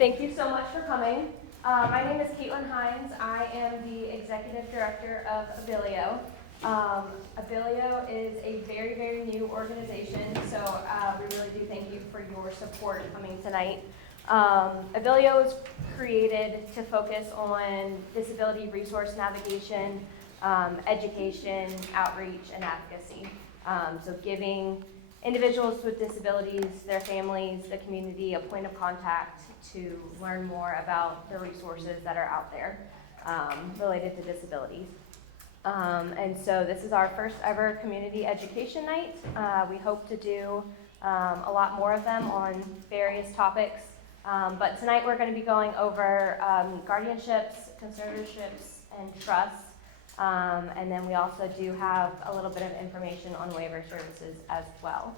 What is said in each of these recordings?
Thank you so much for coming. My name is Caitlin Hines. I am the Executive Director of Abilio. Abilio is a very, very new organization, so we really do thank you for your support coming tonight. Abilio was created to focus on disability resource navigation, education, outreach, and advocacy. So giving individuals with disabilities, their families, the community, a point of contact to learn more about the resources that are out there related to disabilities. And so this is our first ever community education night. We hope to do a lot more of them on various topics. But tonight we're going to be going over guardianships, conservatorships, and trusts. And then we also do have a little bit of information on waiver services as well.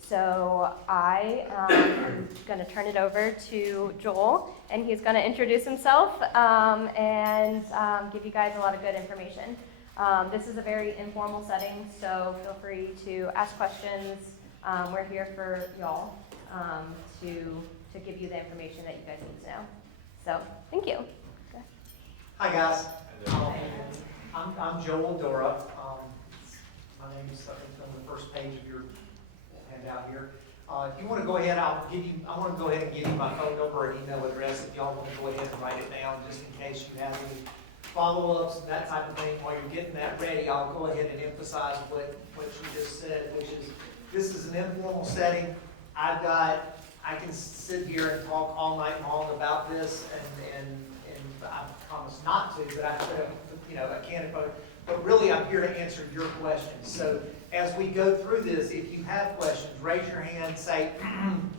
So I am going to turn it over to Joel, and he's going to introduce himself and give you guys a lot of good information. This is a very informal setting, so feel free to ask questions. We're here for y'all to give you the information that you guys need to know. So thank you. Okay. Hi guys. I'm Joel Dorroh. My name is on the first page of your handout here. If you want to go ahead, I want to go ahead and give you my phone number and email address if y'all want to go ahead and write it down just in case you have any follow-ups, that type of thing. While you're getting that ready, I'll go ahead and emphasize what you just said, which is this is an informal setting. I can sit here and talk all night long about this, and I promise not to, but I can, but really I'm here to answer your questions. So as we go through this, if you have questions, raise your hand, say,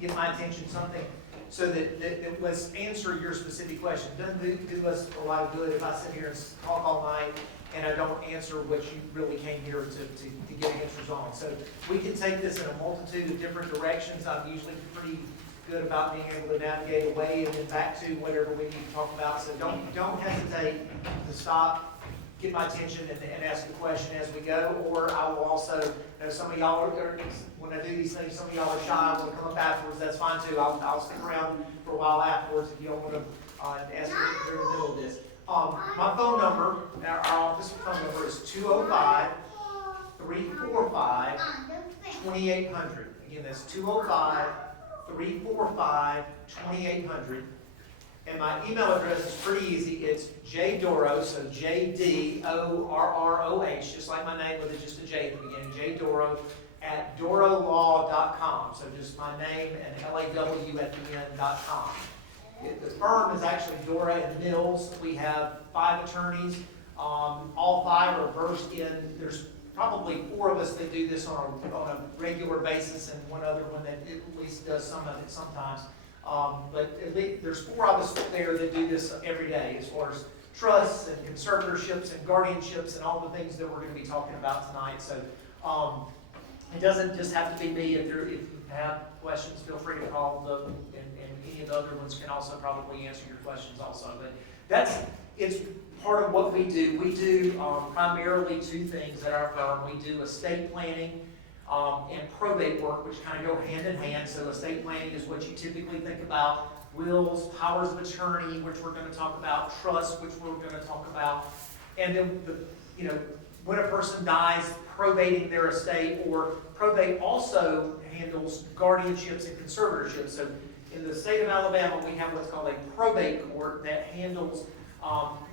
get my attention, something, so that let's answer your specific question. Doesn't do us a lot of good if I sit here and talk all night and I don't answer what you really came here to get answers on. So we can take this in a multitude of different directions. I'm usually pretty good about being able to navigate away and then back to whatever we need to talk about. So don't hesitate to stop, get my attention, and ask a question as we go. Or I will also, some of y'all when I do these things, some of y'all are shy, want to come up afterwards, that's fine too. I'll stick around for a while afterwards if you don't want to ask me during the middle of this. My phone number, our office phone number is 205-345-2800. Again, that's 205-345-2800. And my email address is pretty easy. It's jdorroh, so Jdorroh, just like my name with just a J at the beginning, jdorroh at dorrohlaw.com. So just my name and LAW at the end.com. The firm is actually Dorroh and Mills. We have 5 attorneys. All 5 are versed in, there's probably 4 of us that do this on a regular basis, and one other one that at least does some of it sometimes. But at least there's 4 of us there that do this every day as far as trusts and conservatorships and guardianships and all the things that we're going to be talking about tonight. So it doesn't just have to be me. If you have questions, feel free to call them, and any of the other ones can also probably answer your questions also. But it's part of what we do. We do primarily 2 things at our firm. We do estate planning and probate work, which kind of go hand in hand. So estate planning is what you typically think about. Wills, powers of attorney, which we're going to talk about. Trust, which we're going to talk about. And then, when a person dies, probating their estate, or probate also handles guardianships and conservatorships. So in the state of Alabama, we have what's called a probate court that handles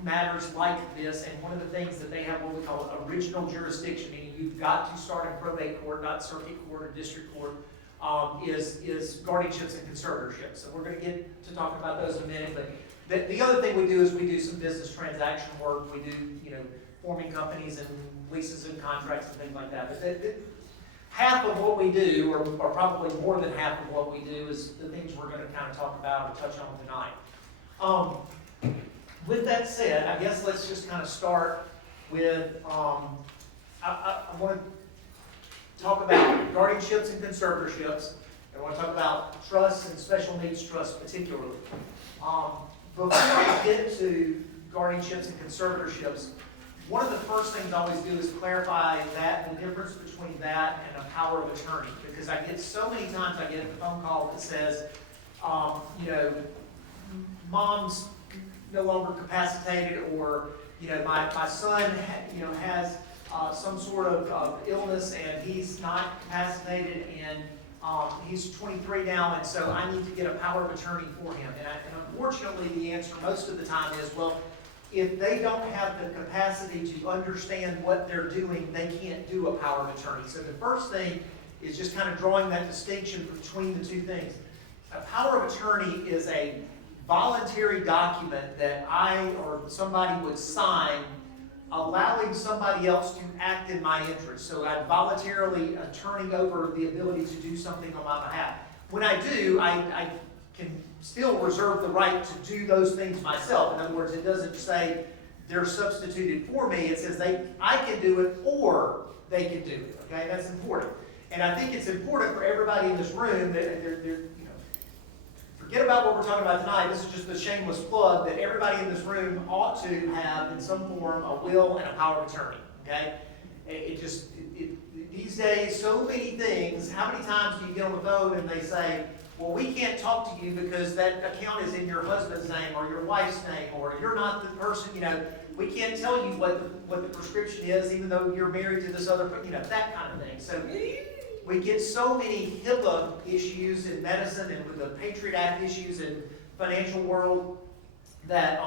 matters like this, and one of the things that they have what we call original jurisdiction, meaning you've got to start in probate court, not circuit court or district court, is guardianships and conservatorships. So we're going to get to talk about those in a minute, but the other thing we do is we do some business transaction work. We do, forming companies and leases and contracts and things like that. But half of what we do, or probably more than half of what we do, is the things we're going to kind of talk about or touch on tonight. With that said, I guess let's just kind of start with, I want to talk about guardianships and conservatorships. I want to talk about trusts and special needs trusts particularly. Before I get to guardianships and conservatorships, one of the first things I always do is clarify the difference between that and a power of attorney. Because I get so many times I get a phone call that says, you know, mom's no longer capacitated, or, you know, my son, you know, has some sort of illness and he's not capacitated, and he's 23 now, and so I need to get a power of attorney for him. And unfortunately, the answer most of the time is, well, if they don't have the capacity to understand what they're doing, they can't do a power of attorney. So the first thing is just kind of drawing that distinction between the two things. A power of attorney is a voluntary document that I or somebody would sign, allowing somebody else to act in my interest. So I'm voluntarily turning over the ability to do something on my behalf. When I do, I can still reserve the right to do those things myself. In other words, it doesn't say they're substituted for me. It says I can do it or they can do it. Okay, that's important. And I think it's important for everybody in this room that forget about what we're talking about tonight. This is just a shameless plug that everybody in this room ought to have in some form a will and a power of attorney. Okay? These days, so many things. How many times do you get on the phone and they say, well, we can't talk to you because that account is in your husband's name or your wife's name, or you're not the person, you know, we can't tell you what the prescription is even though you're married to this other, you know, that kind of thing. So we get so many HIPAA issues in medicine and with the Patriot Act issues in financial world that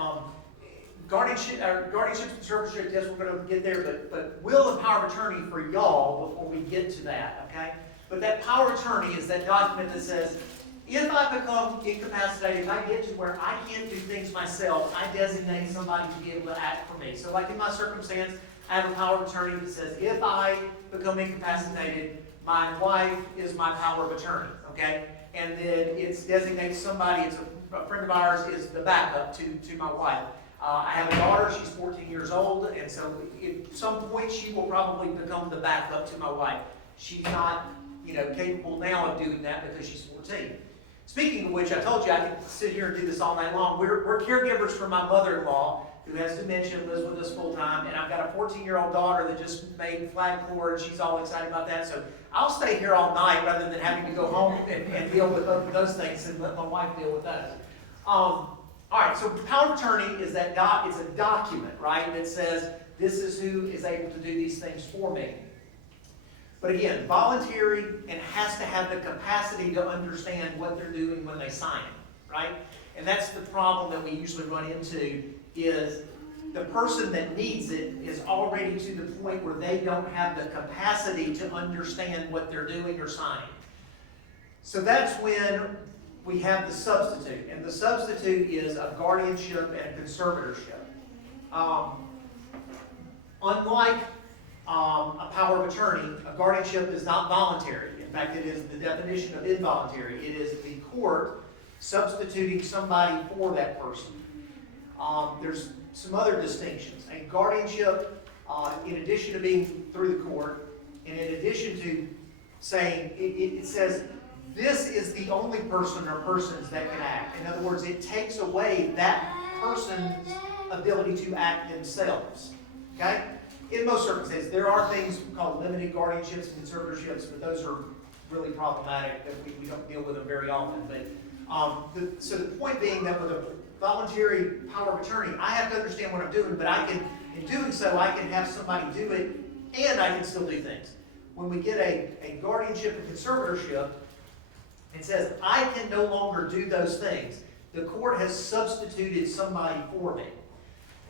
guardianships and conservatorships, yes, we're going to get there, but will and power of attorney for y'all before we get to that, okay? But that power of attorney is that document that says, if I become incapacitated, if I get to where I can't do things myself, I designate somebody to be able to act for me. So like in my circumstance, I have a power of attorney that says, if I become incapacitated, my wife is my power of attorney, okay? And then it designates somebody, it's a friend of ours, is the backup to my wife. I have a daughter, she's 14 years old, and so at some point she will probably become the backup to my wife. She's not, you know, capable now of doing that because she's 14. Speaking of which, I told you I could sit here and do this all night long. We're caregivers for my mother-in-law, who has dementia, lives with us full-time, and I've got a 14-year-old daughter that just made flag corps, and she's all excited about that. So I'll stay here all night rather than having to go home and deal with those things and let my wife deal with those. All right, so power of attorney is that it's a document, right, that says this is who is able to do these things for me. But again, voluntary, and has to have the capacity to understand what they're doing when they sign it, right? And that's the problem that we usually run into, is the person that needs it is already to the point where they don't have the capacity to understand what they're doing or signing. So that's when we have the substitute, and the substitute is a guardianship and a conservatorship. Unlike a power of attorney, a guardianship is not voluntary. In fact, it is the definition of involuntary. It is the court substituting somebody for that person. There's some other distinctions. A guardianship, in addition to being through the court, and in addition to saying, it says, this is the only person or persons that can act. In other words, it takes away that person's ability to act themselves. Okay? In most circumstances, there are things called limited guardianships and conservatorships, but those are really problematic, that we don't deal with them very often. But so the point being that with a voluntary power of attorney, I have to understand what I'm doing, but I can, in doing so, I can have somebody do it, and I can still do things. When we get a guardianship and conservatorship, it says, I can no longer do those things. The court has substituted somebody for me.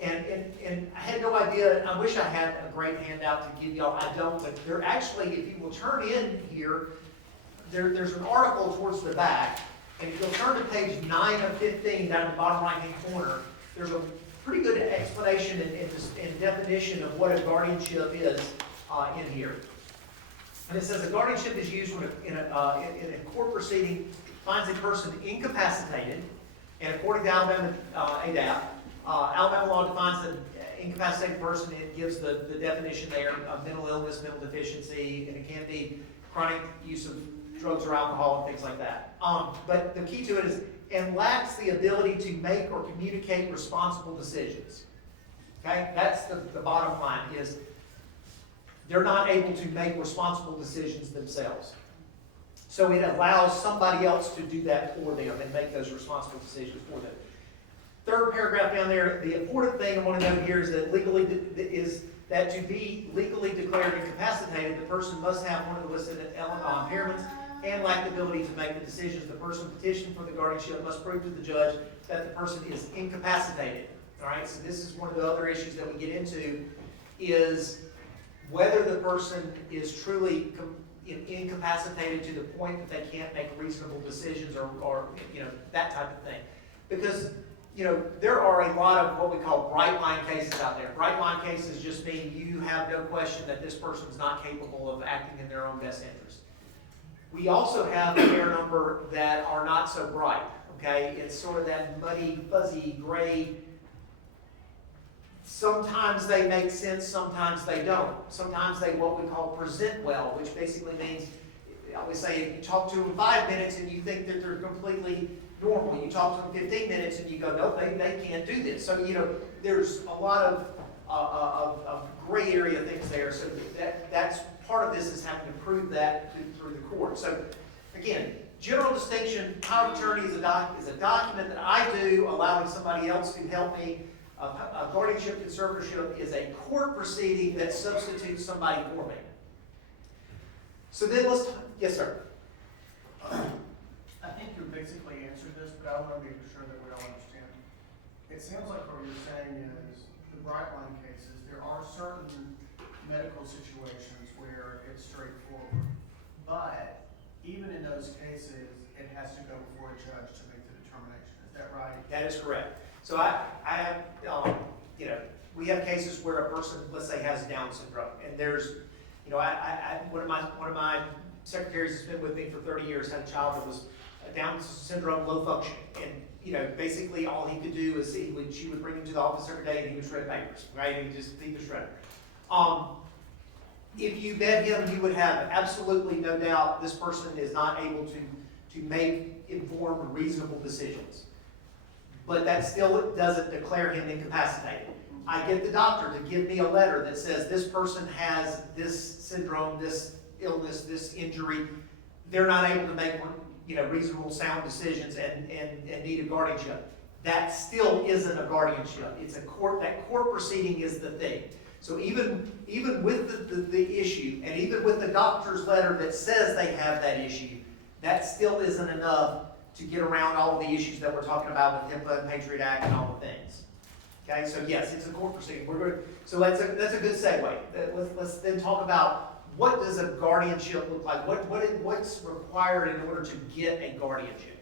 And I had no idea, I wish I had a great handout to give y'all, I don't, but there actually, if you will turn in here, there's an article towards the back, and if you'll turn to page 9 of 15 down in the bottom right-hand corner, there's a pretty good explanation and definition of what a guardianship is in here. And it says a guardianship is used when in a court proceeding finds a person incapacitated, and according to Alabama ADAP, Alabama law defines an incapacitated person. It gives the definition there of mental illness, mental deficiency, and it can be chronic use of drugs or alcohol and things like that. But the key to it is, and lacks the ability to make or communicate responsible decisions. Okay, that's the bottom line, is they're not able to make responsible decisions themselves. So it allows somebody else to do that for them and make those responsible decisions for them. Third paragraph down there, the important thing I want to note here is that to be legally declared incapacitated, the person must have one of the listed impairments and lack the ability to make the decisions. The person petitioning for the guardianship must prove to the judge that the person is incapacitated. All right, so this is one of the other issues that we get into, is whether the person is truly incapacitated to the point that they can't make reasonable decisions or that type of thing. Because there are a lot of what we call bright line cases out there. Bright line cases just mean you have no question that this person's not capable of acting in their own best interest. We also have a fair number that are not so bright, okay? It's sort of that muddy, fuzzy, gray. Sometimes they make sense, sometimes they don't. Sometimes they what we call present well, which basically means, I always say, you talk to them 5 minutes and you think that they're completely normal. You talk to them 15 minutes and you go, no, they can't do this. So, there's a lot of gray area things there. So that's part of this is having to prove that through the court. So, again, general distinction, power of attorney is a document that I do, allowing somebody else to help me. A guardianship conservatorship is a court proceeding that substitutes somebody for me. So then yes, sir. I think you basically answered this, but I want to be sure that we all understand. It sounds like what you're saying is the bright line cases, there are certain medical situations where it's straightforward. But even in those cases, it has to go before a judge to make the determination. Is that right? That is correct. So I have, we have cases where a person, let's say, has Down syndrome, and there's, one of my secretaries has been with me for 30 years, had a child that was Down syndrome, low function, and basically all he could do is she would bring him to the office every day, and he would shred papers, right? He would just feed the shredder. If you met him, you would have absolutely no doubt this person is not able to make informed, reasonable decisions. But that still doesn't declare him incapacitated. I get the doctor to give me a letter that says this person has this syndrome, this illness, this injury. They're not able to make reasonable, sound decisions and need a guardianship. That still isn't a guardianship. It's a court. That court proceeding is the thing. So even with the issue, and even with the doctor's letter that says they have that issue, that still isn't enough to get around all of the issues that we're talking about with HIPAA and Patriot Act and all the things. Okay, so yes, it's a court proceeding. So that's a good segue. Let's then talk about what does a guardianship look like? What's required in order to get a guardianship?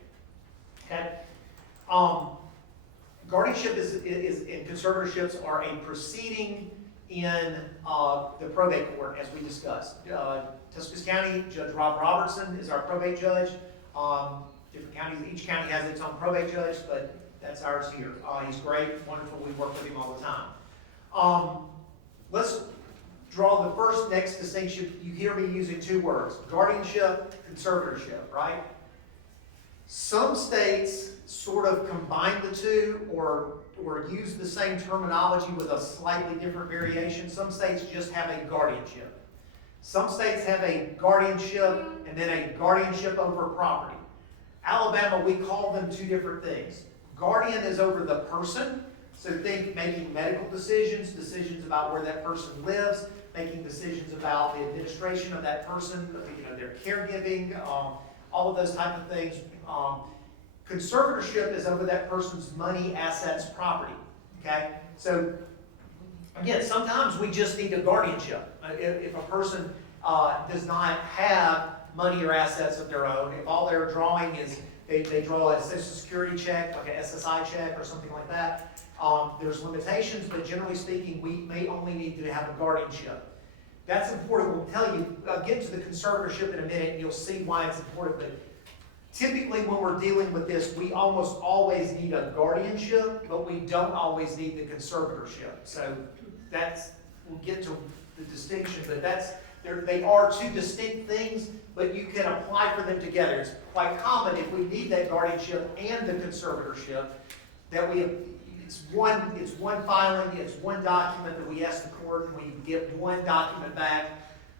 Okay, guardianship is and conservatorships are a proceeding in the probate court, as we discussed. Tuscaloosa County Judge Rob Robertson is our probate judge. Different counties, each county has its own probate judge, but that's ours here. He's great, wonderful. We work with him all the time. Let's draw the next distinction. You hear me using two words: guardianship, conservatorship, right? Some states sort of combine the two or use the same terminology with a slightly different variation. Some states just have a guardianship. Some states have a guardianship and then a guardianship over property. Alabama, we call them two different things. Guardian is over the person, so think making medical decisions, decisions about where that person lives, making decisions about the administration of that person, their caregiving, all of those type of things. Conservatorship is over that person's money, assets, property. Okay? So, again, sometimes we just need a guardianship. If a person does not have money or assets of their own, if all they're drawing is, they draw a Social Security check, like an SSI check or something like that, there's limitations, but generally speaking, we may only need to have a guardianship. That's important. We'll tell you, I'll get to the conservatorship in a minute, and you'll see why it's important, but typically when we're dealing with this, we almost always need a guardianship, but we don't always need the conservatorship. So we'll get to the distinction, but they are two distinct things, but you can apply for them together. It's quite common if we need that guardianship and the conservatorship that it's one filing, it's one document that we ask the court, and we get one document back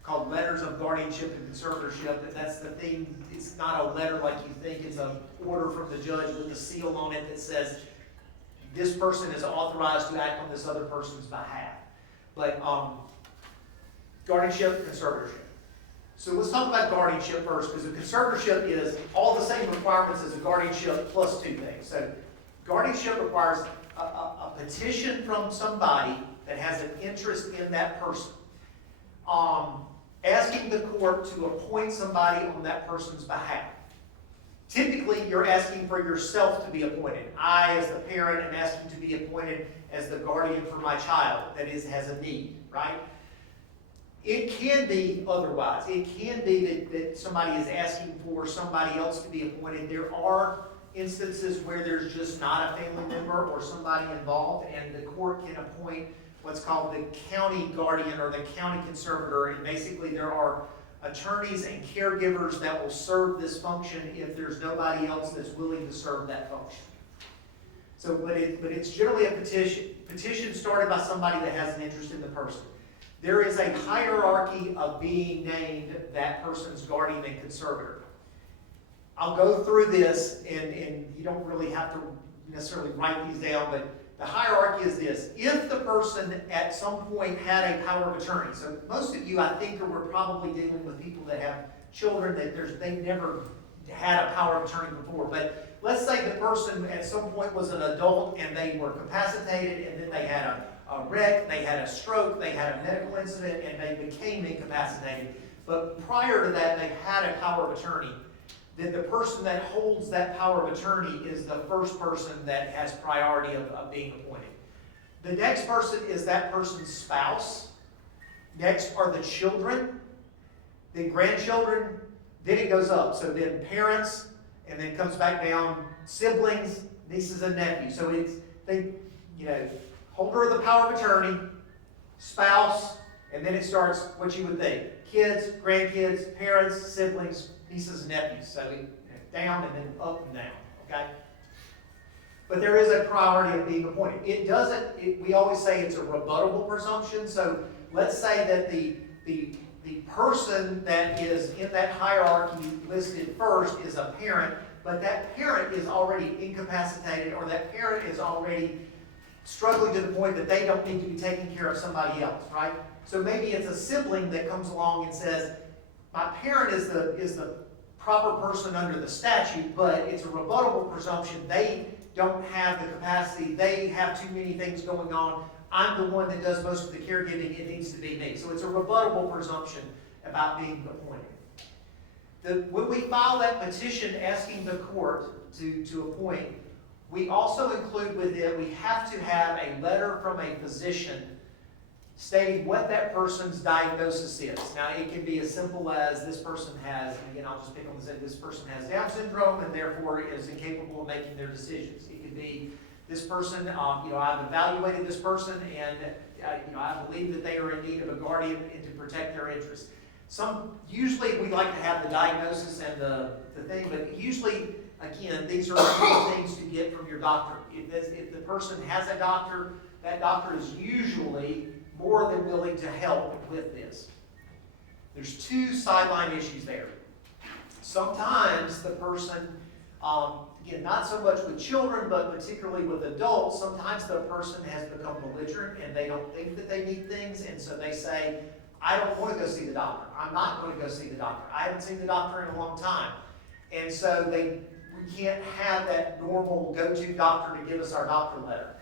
called letters of guardianship and conservatorship, and that's the thing. It's not a letter like you think. It's an order from the judge with a seal on it that says this person is authorized to act on this other person's behalf. But guardianship, conservatorship. So let's talk about guardianship first, because a conservatorship is all the same requirements as a guardianship plus two things. So guardianship requires a petition from somebody that has an interest in that person, asking the court to appoint somebody on that person's behalf. Typically, you're asking for yourself to be appointed. I, as the parent, am asking to be appointed as the guardian for my child that has a need, right? It can be otherwise. It can be that somebody is asking for somebody else to be appointed. There are instances where there's just not a family member or somebody involved, and the court can appoint what's called the county guardian or the county conservator, and basically there are attorneys and caregivers that will serve this function if there's nobody else that's willing to serve that function. So, but it's generally a petition started by somebody that has an interest in the person. There is a hierarchy of being named that person's guardian and conservator. I'll go through this, and you don't really have to necessarily write these down, but the hierarchy is this. If the person at some point had a power of attorney, so most of you, I think, were probably dealing with people that have children that they never had a power of attorney before, but let's say the person at some point was an adult and they were capacitated, and then they had a wreck, they had a stroke, they had a medical incident, and they became incapacitated. But prior to that, they had a power of attorney. Then the person that holds that power of attorney is the first person that has priority of being appointed. The next person is that person's spouse. Next are the children, then grandchildren, then it goes up. So then parents, and then comes back down, siblings, nieces and nephews. So it's, holder of the power of attorney, spouse, and then it starts what you would think. Kids, grandkids, parents, siblings, nieces and nephews. So down and then up and down, okay? But there is a priority of being appointed. We always say it's a rebuttable presumption. So let's say that the person that is in that hierarchy listed first is a parent, but that parent is already incapacitated, or that parent is already struggling to the point that they don't need to be taking care of somebody else, right? So maybe it's a sibling that comes along and says, my parent is the proper person under the statute, but it's a rebuttable presumption. They don't have the capacity. They have too many things going on. I'm the one that does most of the caregiving. It needs to be me. So it's a rebuttable presumption about being appointed. When we file that petition asking the court to appoint, we also include with it, we have to have a letter from a physician stating what that person's diagnosis is. Now, it can be as simple as this person has, and again, I'll just pick on this person has Down syndrome and therefore is incapable of making their decisions. It could be this person, I've evaluated this person and, I believe that they are in need of a guardian and to protect their interests. Usually we like to have the diagnosis and the thing, but usually, again, these are important things to get from your doctor. If the person has a doctor, that doctor is usually more than willing to help with this. There's two sideline issues there. Sometimes the person, again, not so much with children, but particularly with adults, sometimes the person has become belligerent and they don't think that they need things, and so they say, I don't want to go see the doctor. I'm not going to go see the doctor. I haven't seen the doctor in a long time. And so we can't have that normal go-to doctor to give us our doctor letter.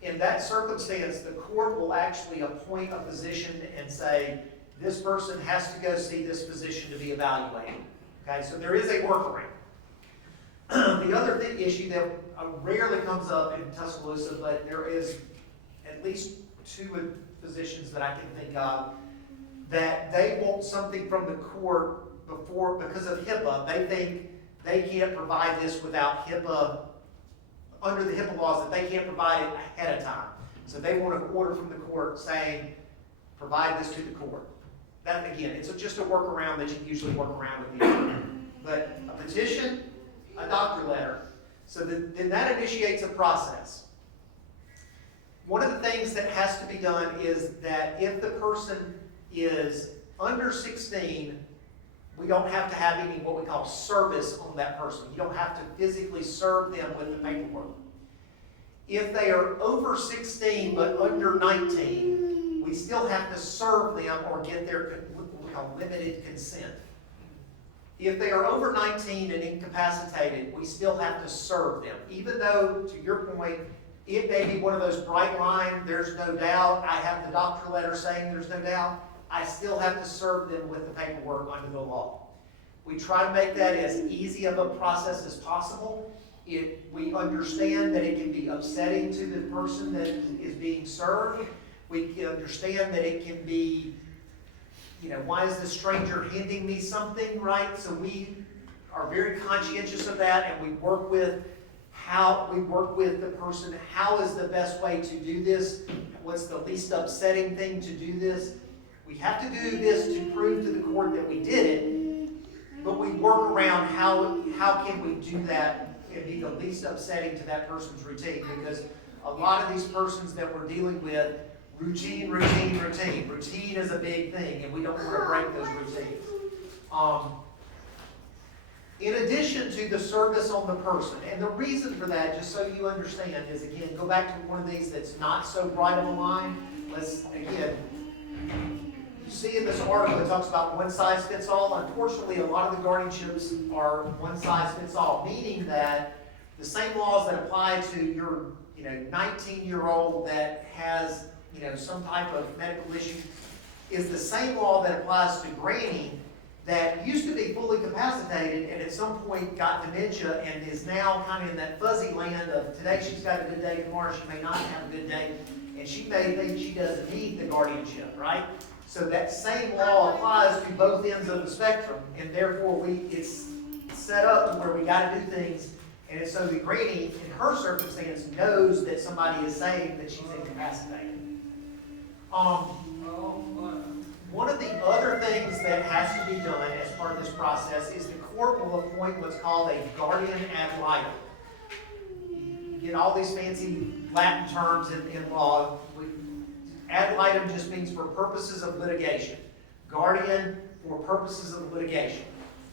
In that circumstance, the court will actually appoint a physician and say, this person has to go see this physician to be evaluated. Okay, so there is a workaround. The other issue that rarely comes up in Tuscaloosa, but there is at least two physicians that I can think of, that they want something from the court because of HIPAA. They think they can't provide this without HIPAA, under the HIPAA laws, that they can't provide it ahead of time. So they want an order from the court saying, provide this to the court. That, again, it's just a workaround that you usually work around with the But a petition, a doctor letter, so then that initiates a process. One of the things that has to be done is that if the person is under 16, we don't have to have any what we call service on that person. You don't have to physically serve them with the paperwork. If they are over 16 but under 19, we still have to serve them or get their what we call limited consent. If they are over 19 and incapacitated, we still have to serve them. Even though, to your point, it may be one of those bright line, there's no doubt, I have the doctor letter saying there's no doubt, I still have to serve them with the paperwork under the law. We try to make that as easy of a process as possible. We understand that it can be upsetting to the person that is being served. We can understand that it can be, why is the stranger handing me something, right? So we are very conscientious of that, and we work with the person. How is the best way to do this? What's the least upsetting thing to do this? We have to do this to prove to the court that we did it, but we work around how can we do that and be the least upsetting to that person's routine, because a lot of these persons that we're dealing with, routine is a big thing, and we don't want to break those routines. In addition to the service on the person, and the reason for that, just so you understand, is again, go back to one of these that's not so bright of a line. You see in this article it talks about one size fits all. Unfortunately, a lot of the guardianships are one size fits all, meaning that the same laws that apply to your 19-year-old that has some type of medical issue is the same law that applies to Granny that used to be fully capacitated and at some point got dementia and is now kind of in that fuzzy land of today she's got a good day, tomorrow she may not have a good day, and she may think she doesn't need the guardianship, right? So that same law applies to both ends of the spectrum, and therefore it's set up to where we got to do things, and so the Granny, in her circumstance, knows that somebody is saying that she's incapacitated. One of the other things that has to be done as part of this process is the court will appoint what's called a guardian ad litem. You get all these fancy Latin terms in law. Ad litem just means for purposes of litigation. Guardian for purposes of litigation.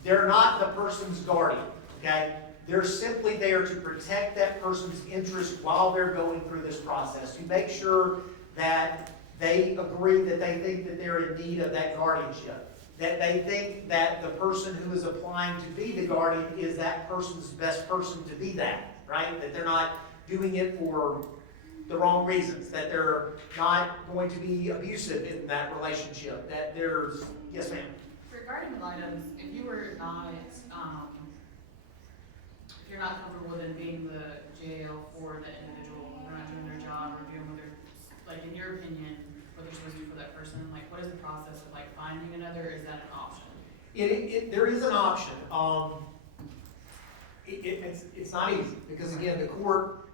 They're not the person's guardian, okay? They're simply there to protect that person's interest while they're going through this process, to make sure that they agree that they think that they're in need of that guardianship, that they think that the person who is applying to be the guardian is that person's best person to be that, right? That they're not doing it for the wrong reasons, that they're not going to be abusive in that relationship, that there's, yes ma'am? Regarding the items, if you were not, if you're not comfortable with it being the jail for the individual, they're not doing their job or doing what they're, like in your opinion, what they're supposed to do for that person, like what is the process of like finding another, is that an option? There is an option. It's not easy, because again, the court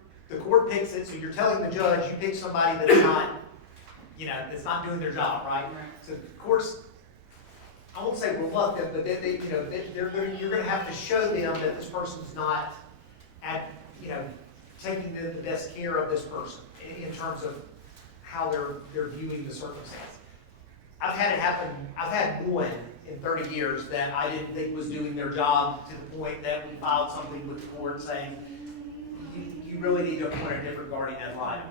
picks it, so you're telling the judge, you pick somebody that's not, that's not doing their job, right? So the court's, I won't say reluctant, but you're going to have to show them that this person's not taking the best care of this person in terms of how they're viewing the circumstance. I've had it happen. I've had one in 30 years that I didn't think was doing their job, to the point that we filed something with the court saying, you really need to appoint a different guardian ad litem.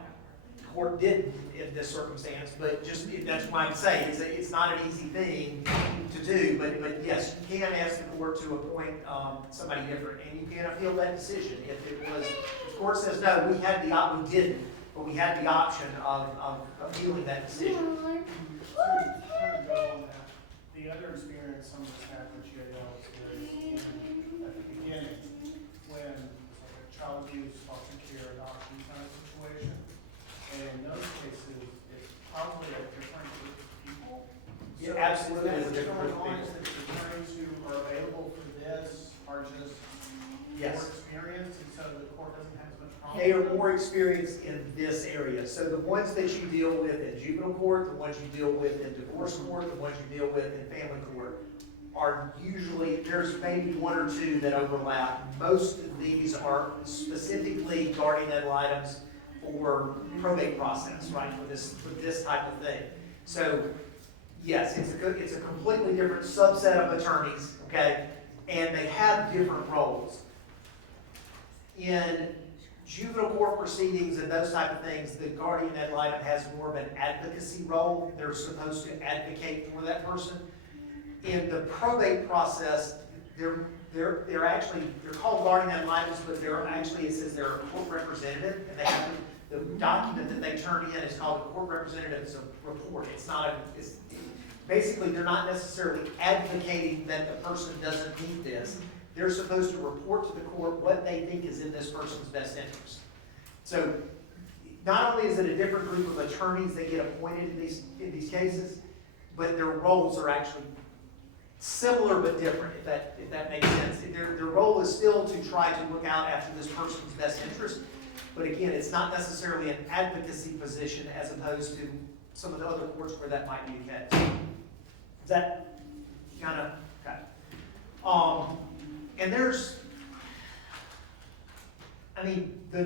The court did in this circumstance, but just that's why I'm saying it's not an easy thing to do. But yes, you can ask the court to appoint somebody different, and you can appeal that decision if the court says no, we didn't, but we had the option of appealing that decision. The other experience some of us had with jail is at the beginning, when it's like a child abuse, foster care, adoption kind of situation. And in those cases, it's probably a different group of people. Yeah, absolutely. So what's going on is that the attorneys who are available for this are just more experienced, and so the court doesn't have as much problem. They are more experienced in this area. So the ones that you deal with in juvenile court, the ones you deal with in divorce court, the ones you deal with in family court, are usually, there's maybe one or two that overlap. Most of these are specifically guardian ad litems for probate process, right, for this type of thing. So Yes, it's a completely different subset of attorneys, okay? And they have different roles. In juvenile court proceedings and those type of things, the guardian ad litem has more of an advocacy role. They're supposed to advocate for that person. In the probate process, they're called guardian ad litems, but it says they're a court representative, and they have the document that they turn in is called a court representative's report. Basically, they're not necessarily advocating that the person doesn't need this. They're supposed to report to the court what they think is in this person's best interest. So, not only is it a different group of attorneys that get appointed in these cases, but their roles are actually similar but different, if that makes sense. Their role is still to try to look out after this person's best interest, but again, it's not necessarily an advocacy position as opposed to some of the other courts where that might be the case. Is that kind of, okay. And there's, the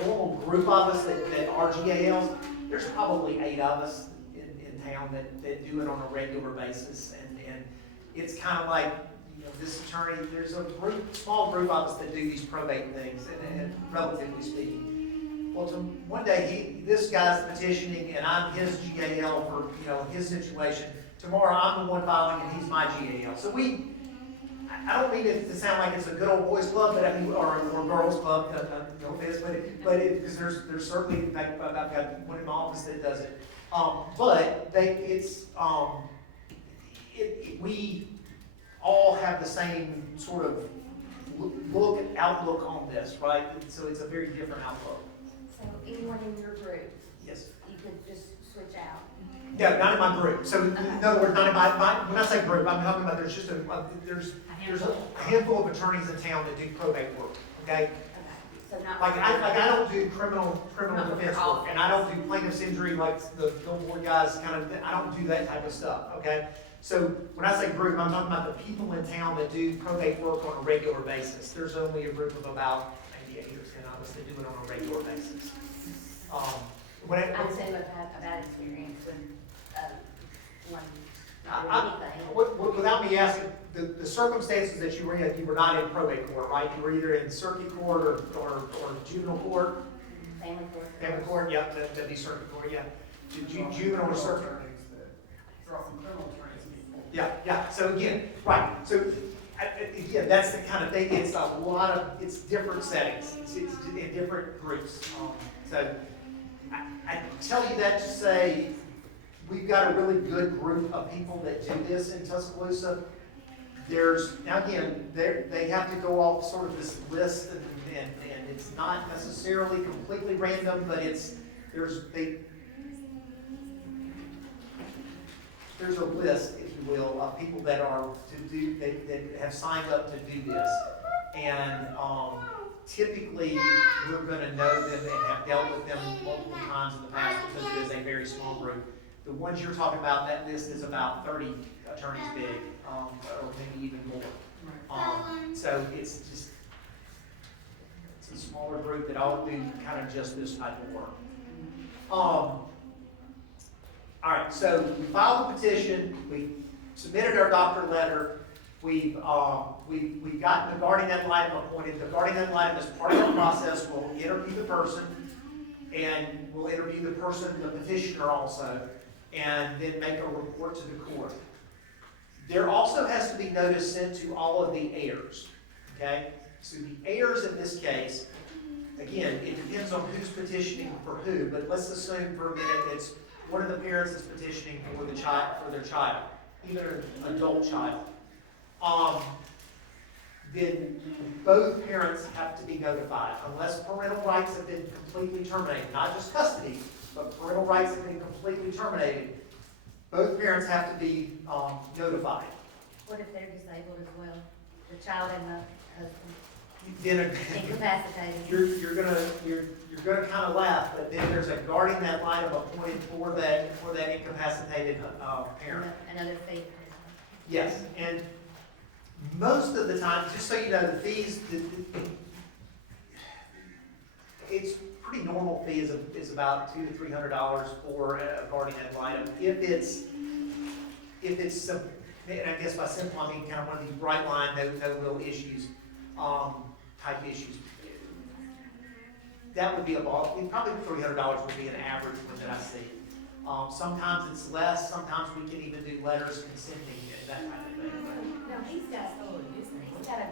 normal group of us that are GALs, there's probably 8 of us in town that do it on a regular basis. And it's kind of like, this attorney, there's a small group of us that do these probate things, and relatively speaking. Well, one day, this guy's petitioning, and I'm his GAL for, his situation. Tomorrow, I'm the one filing, and he's my GAL. So I don't mean it to sound like it's a good old boys club, but or girls club, no offense, but because there's certainly, in fact, I've got one in my office that does it. We all have the same sort of outlook on this, right? So it's a very different outlook. So anyone in your group, Yes. you could just switch out? No, not in my group. So in other words, not in my when I say group, I'm talking about there's a handful of attorneys in town that do probate work. Okay. Okay, so not. I don't do criminal Not for defense all. work, and I don't do plaintiff's injury like the billboard guys I don't do that type of stuff. Okay. So when I say group, I'm talking about the people in town that do probate work on a regular basis. There's only a group of about maybe 8 or 10 of us that do it on a regular basis. I'm saying I've had a bad experience with, one, not doing anything. Without me asking, the circumstances that you were in, you were not in probate court, right? You were either in circuit court or juvenile court. Family court. Family court, yeah, that'd be circuit court, yeah. Juvenile or circuit. There are some criminal attorneys people. Yeah, so again, right, so, again, that's the kind of thing, it's different settings, it's in different groups. So, I tell you that to say, we've got a really good group of people that do this in Tuscaloosa. Now again, they have to go off sort of this list, and it's not necessarily completely random, but there's a list, if you will, of people that have signed up to do this. And typically, we're gonna know them and have dealt with them multiple times in the past because it is a very small group. The ones you're talking about, that list is about 30 attorneys big, or maybe even more. So it's a smaller group that all do kind of just this type of work. All right, so we filed the petition, we submitted our doctor letter, we've gotten the guardian ad litem appointed. The guardian ad litem, as part of the process, will interview the person, and will interview the person, the petitioner also, and then make a report to the court. There also has to be notice sent to all of the heirs, okay? So the heirs in this case, again, it depends on who's petitioning for who, but let's assume for a minute it's one of the parents is petitioning for their child, either an adult child. Then both parents have to be notified, unless parental rights have been completely terminated, not just custody, but parental rights have been completely terminated. Both parents have to be notified. What if they're disabled as well? The child and the husband? Then Incapacitated? you're gonna kind of laugh, but then there's a guardian ad litem appointed for that incapacitated parent. Another fee. Yes, and most of the time, just so you know, the fees, it's pretty normal fee is about $200 to $300 for a guardian ad litem. If it's if it's simple, and I guess by simple, I mean kind of one of these bright line, no real issues, type issues. That would be probably $300 would be an average one that I see. Sometimes it's less, sometimes we can even do letters consenting and that kind of thing. No, he's got, he's got a,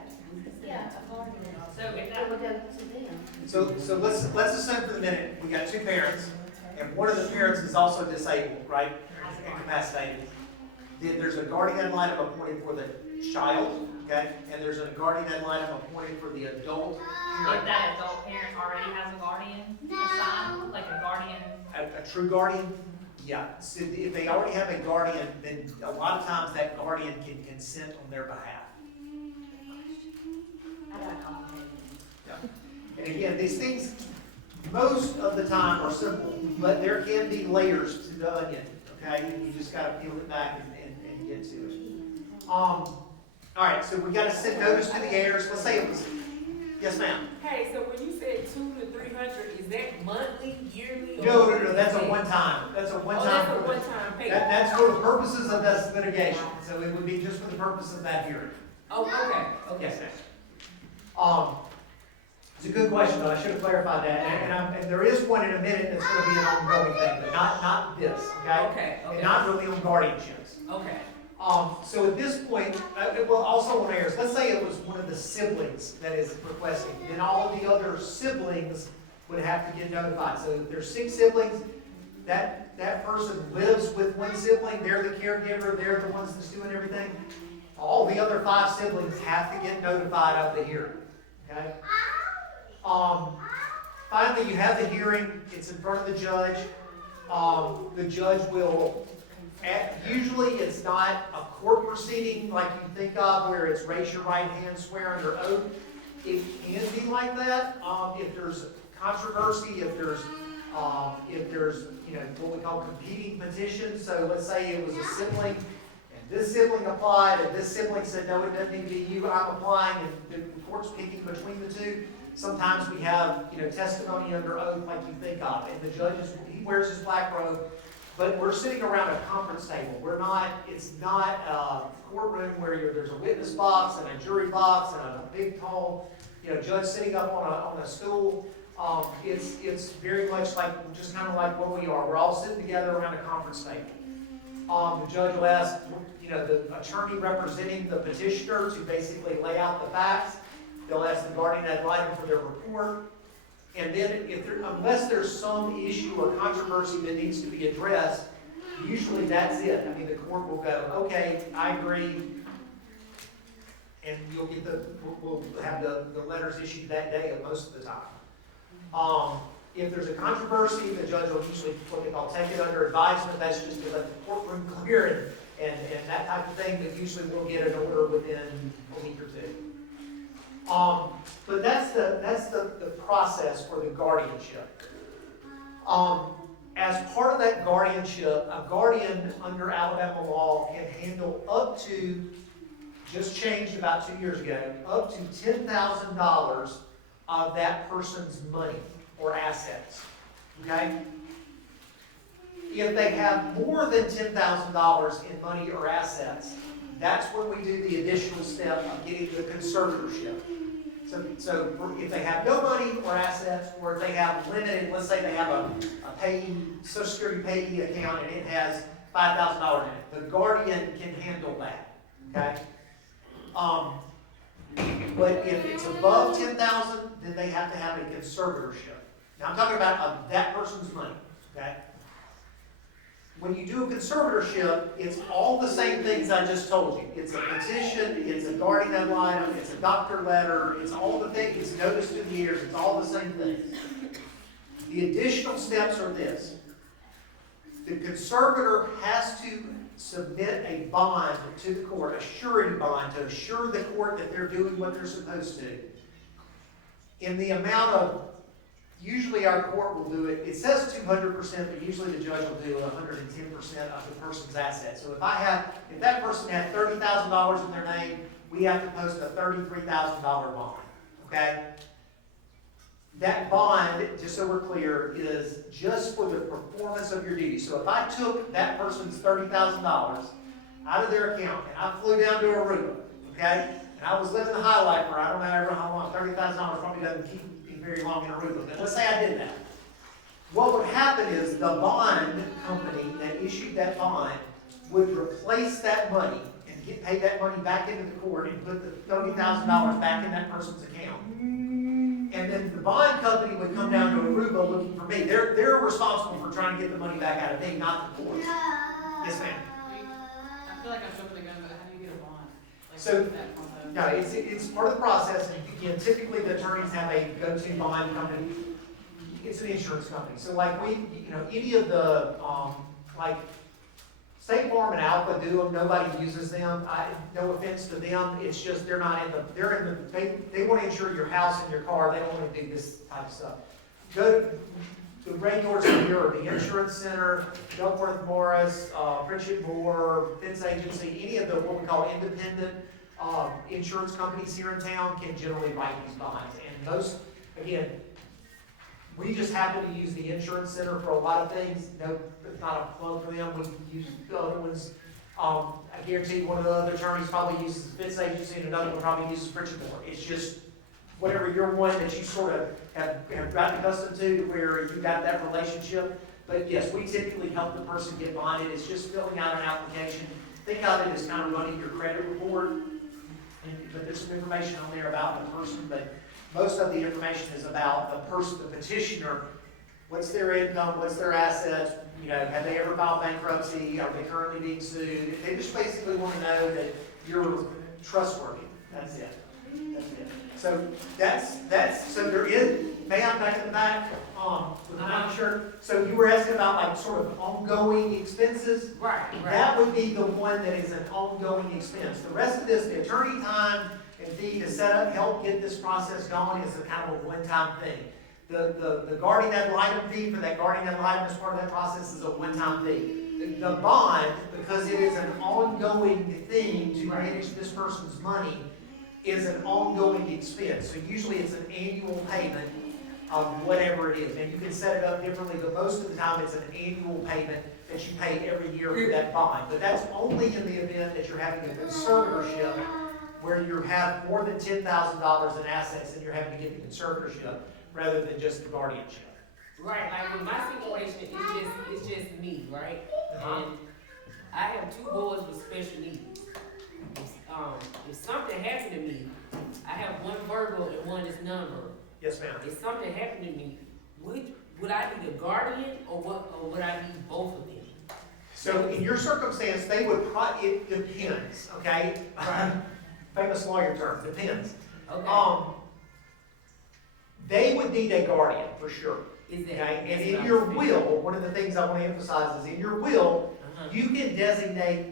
yeah, a garden. So if It that, would go to them. So let's assume for the minute, we got two parents, and one of the parents is also disabled, right? Incapacitated. Then there's a guardian ad litem appointed for the child, okay? And there's a guardian ad litem appointed for the adult if parent. that adult parent already has a guardian assigned, like a guardian, A true guardian, yeah. So if they already have a guardian, then a lot of times that guardian can consent on their behalf. I got a complicated. And again, these things, most of the time are simple, but there can be layers to the onion, okay? You just gotta peel it back and get to it. All right, so we gotta send notice to the heirs. Let's say it was, yes, ma'am? Hey, so when you said 200 to 300, is that monthly, yearly? or- No, that's a one-time, that's a Oh, one-time. that's a one-time payment. That's for the purposes of this litigation, so it would be just for the purpose of that hearing. Oh, okay, Yes, okay. ma'am. It's a good question, though. I should have clarified that. And there is one in a minute that's gonna be an ongoing thing, but not this, okay? Okay, And okay, not really on guardianships. okay. So at this point, well, also on heirs, let's say it was one of the siblings that is requesting, then all of the other siblings would have to get notified. So if there's 6 siblings, that person lives with one sibling, they're the caregiver, they're the ones that's doing everything. All the other 5 siblings have to get notified of the hearing, okay? Finally, you have the hearing, it's in front of the judge. The judge will, usually it's not a court proceeding like you think of where it's raise your right hand, swear under oath. It can be like that, if there's controversy, if there's, what we call competing petitions. So let's say it was a sibling, and this sibling applied, and this sibling said, no, it doesn't need to be you, I'm applying, and the court's picking between the two. Sometimes we have, testimony under oath like you think of, and the judge he wears his black robe, but we're sitting around a conference table. It's not a courtroom where there's a witness box and a jury box and a big tall, judge sitting up on a stool. It's very much like, just kind of like what we are. We're all sitting together around a conference table. The judge will ask, the attorney representing the petitioner to basically lay out the facts. They'll ask the guardian ad litem for their report. And then unless there's some issue or controversy that needs to be addressed, usually that's it. I mean, the court will go, okay, I agree. And we'll have the letters issued that day most of the time. If there's a controversy, the judge will usually, what they call, take it under advisement. That's just to let the courtroom clear and that type of thing, but usually we'll get an order within a week or 2. But that's the process for the guardianship. As part of that guardianship, a guardian under Alabama law can handle up to, just changed about 2 years ago, up to $10,000 of that person's money or assets. Okay? If they have more than $10,000 in money or assets, that's when we do the additional step of getting the conservatorship. So if they have no money or assets, or if they have limited, let's say they have a Social Security payee account and it has $5,000 in it, the guardian can handle that, okay? But if it's above $10,000, then they have to have a conservatorship. Now I'm talking about that person's money, okay? When you do a conservatorship, it's all the same things I just told you. It's a petition, it's a guardian ad litem, it's a doctor letter, it's all the things, it's notice to the heirs, it's all the same things. The additional steps are this. The conservator has to submit a bond to the court, a surety bond, to assure the court that they're doing what they're supposed to. In the amount of, usually our court will do it, it says 200%, but usually the judge will do 110% of the person's assets. So if that person had $30,000 in their name, we have to post a $33,000 bond, okay? That bond, just so we're clear, is just for the performance of your duty. So if I took that person's $30,000, out of their account, and I flew down to Aruba, okay? And I was living the high life for, I don't know ever how long, $30,000 probably doesn't keep me very long in Aruba, but let's say I did that. What would happen is the bond company that issued that bond would replace that money and pay that money back into the court and put the $30,000 back in that person's account. And then the bond company would come down to Aruba looking for me. They're responsible for trying to get the money back out of me, not the court. Yes, ma'am. I feel like I'm jumping the gun, but how do you get a bond? Like, So, that process? No, it's part of the process, and again, typically the attorneys have a go-to bond company. It's an insurance company. So like any of the, like State Farm and Alpha do them, nobody uses them. No offense to them, it's just they're they want to insure your house and your car, they don't want to do this type of stuff. Go to Ray Nordson here, or the Insurance Center, Duckworth Morris, Pritchett Moore, Fence Agency, any of the what we call independent insurance companies here in town can generally write these bonds. And those, again, we just happen to use the Insurance Center for a lot of things. No, it's not a plug for them. We use the other ones. I guarantee one of the other attorneys probably uses the Fence Agency, and another one probably uses Pritchett Moore. It's just whatever your one that you sort of have gotten accustomed to where you got that relationship. But yes, we typically help the person get bonded. It's just filling out an application. Think of it as kind of running your credit report. But there's some information on there about the person, but most of the information is about the person, the petitioner. What's their income? What's their assets? Have they ever filed bankruptcy? Are they currently being sued? They just basically want to know that you're trustworthy. That's it. That's it. So so there is, ma'am, back in the back, with the brown shirt. So you were asking about like sort of ongoing expenses? Right. That would be the one that is an ongoing expense. The rest of this, the attorney time and fee to set up, help get this process going is a kind of a one-time thing. The guardian ad litem fee for that guardian ad litem as part of that process is a one-time fee. The bond, because it is an ongoing thing to manage this person's money, is an ongoing expense. So usually it's an annual payment of whatever it is. And you can set it up differently, but most of the time it's an annual payment that you pay every year for that bond. But that's only in the event that you're having a conservatorship where you have more than $10,000 in assets and you're having to get the conservatorship rather than just the guardianship. Right, like with my situation, it's just me, right? And I have 2 boys with special needs. If something happened to me, I have one verbal and one is nonverbal. Yes, ma'am. If something happened to me, would I need a guardian or would I need both of them? So in your circumstance, they would it depends, okay? Right. Famous lawyer term, depends. Okay. They would need a guardian for sure. Is that? Okay, and in your will, one of the things I want to emphasize is in your will, you can designate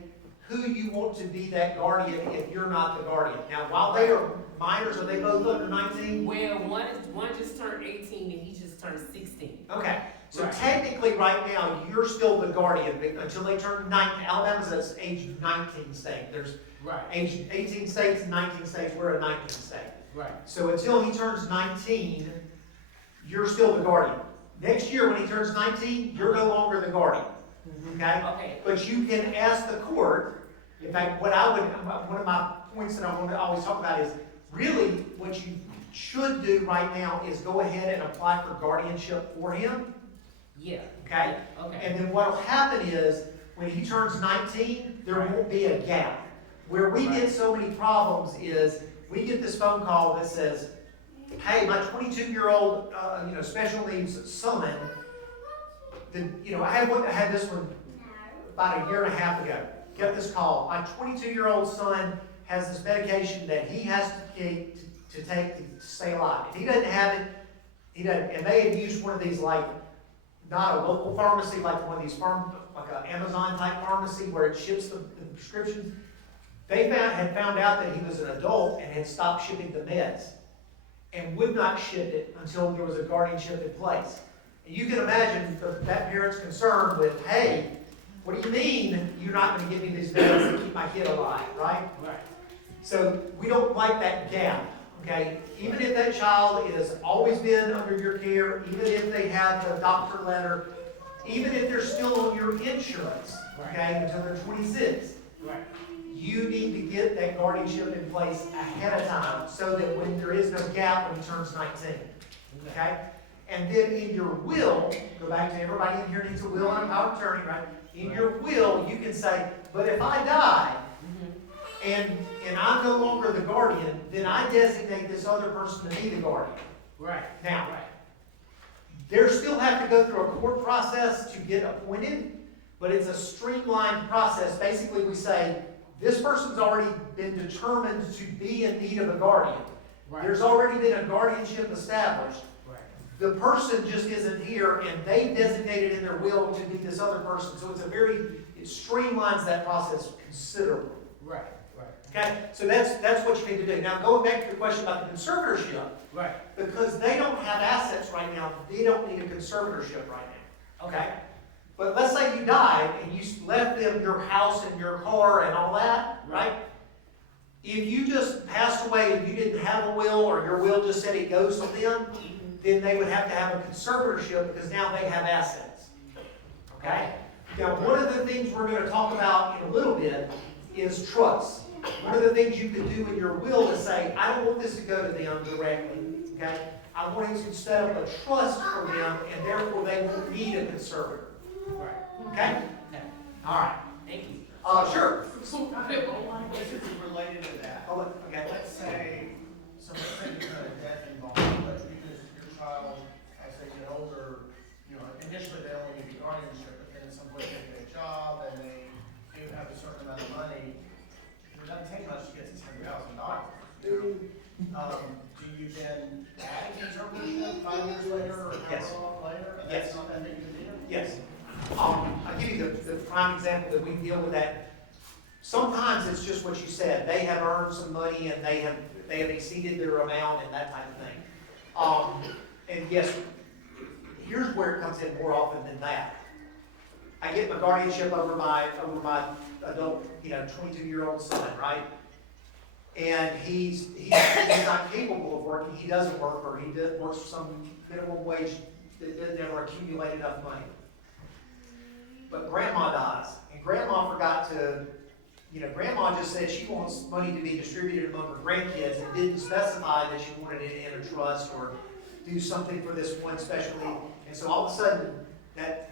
who you want to be that guardian if you're not the guardian. Now, while they are minors, are they both under 19? Well, one just turned 18 and he just turned 16. Okay, so Right. technically right now, you're still the guardian until they turn 19. Alabama's an age 19 state. There's Right. age 18 states and 19 states. We're a 19 state. Right. So until he turns 19, you're still the guardian. Next year, when he turns 19, you're no longer the guardian. Okay? Okay. But you can ask the court. In fact, one of my points that I want to always talk about is really what you should do right now is go ahead and apply for guardianship for him. Yeah. Okay? Okay. And then what will happen is when he turns 19, there won't be a gap. Where we get so many problems is we get this phone call that says, hey, my 22-year-old, special needs son, I had this one about a year and a half ago. Get this call. My 22-year-old son has this medication that he has to take to stay alive. If he doesn't have it, he doesn't. And they had used one of these, like, not a local pharmacy, like one of these like an Amazon type pharmacy where it ships the prescriptions. They had found out that he was an adult and had stopped shipping the meds and would not ship it until there was a guardianship in place. And you can imagine that parent's concern with, hey, what do you mean you're not going to give me these meds to keep my kid alive, right? Right. So we don't like that gap, okay? Even if that child has always been under your care, even if they have the doctor letter, even if they're still on your insurance, okay, until they're 26, Right. You need to get that guardianship in place ahead of time so that when there is no gap when he turns 19. Okay? And then in your will, go back to everybody in here needs a will and a power of attorney, right? In your will, you can say, but if I die and I'm no longer the guardian, then I designate this other person to be the guardian. Right. Now, Right. they still have to go through a court process to get appointed, but it's a streamlined process. Basically, we say, this person's already been determined to be in need of a guardian. Right. There's already been a guardianship established. Right. The person just isn't here, and they designated in their will to be this other person. So it streamlines that process considerably. Right. Right. Okay? So that's what you need to do. Now, going back to your question about the conservatorship, Right. because they don't have assets right now, they don't need a conservatorship right now. Okay? But let's say you died and you left them your house and your car and all that, right? If you just passed away and you didn't have a will, or your will just said it goes to them, then they would have to have a conservatorship because now they have assets. Okay? Now, one of the things we're going to talk about in a little bit is trust. One of the things you can do in your will is say, I don't want this to go to them directly. Okay? I want to set up a trust for them, and therefore they won't need a conservator. Right. Okay? All right. Thank you. Sure. This is related to that. Oh, okay. Let's say there's not a death involved, but because your child, as they get older, initially they only need a guardianship, but then at some point they get a job and they do have a certain amount of money. It doesn't take much to get to $10,000. Do you then add a conservatorship 5 years later or Yes. however long later? And Yes. that's not that big of a deal? Yes. I'll give you the prime example that we deal with that. Sometimes it's just what you said. They have earned some money and they have exceeded their amount and that type of thing. And yes, here's where it comes in more often than that. I get my guardianship over my adult, 22-year-old son, right? And he's not capable of working. He doesn't work, or he works for some minimum wage that never accumulate enough money. But grandma dies, and grandma forgot to, grandma just said she wants money to be distributed among her grandkids and didn't specify that she wanted it in a trust or do something for this one specialty. And so all of a sudden, that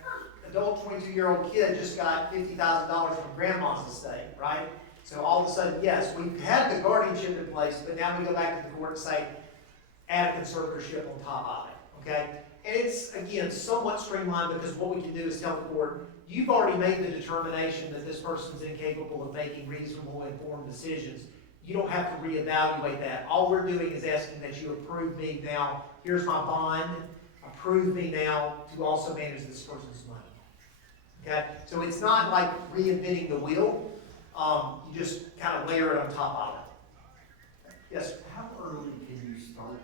adult 22-year-old kid just got $50,000 from grandma's estate, right? So all of a sudden, yes, we had the guardianship in place, but now we go back to the court and say, add a conservatorship on top of it, okay? And it's, again, somewhat streamlined because what we can do is tell the court, you've already made the determination that this person's incapable of making reasonable, informed decisions. You don't have to reevaluate that. All we're doing is asking that you approve me now. Here's my bond. Approve me now to also manage this person's money. Okay? So it's not like reinventing the wheel. You just kind of layer it on top of it. Yes? How early can you start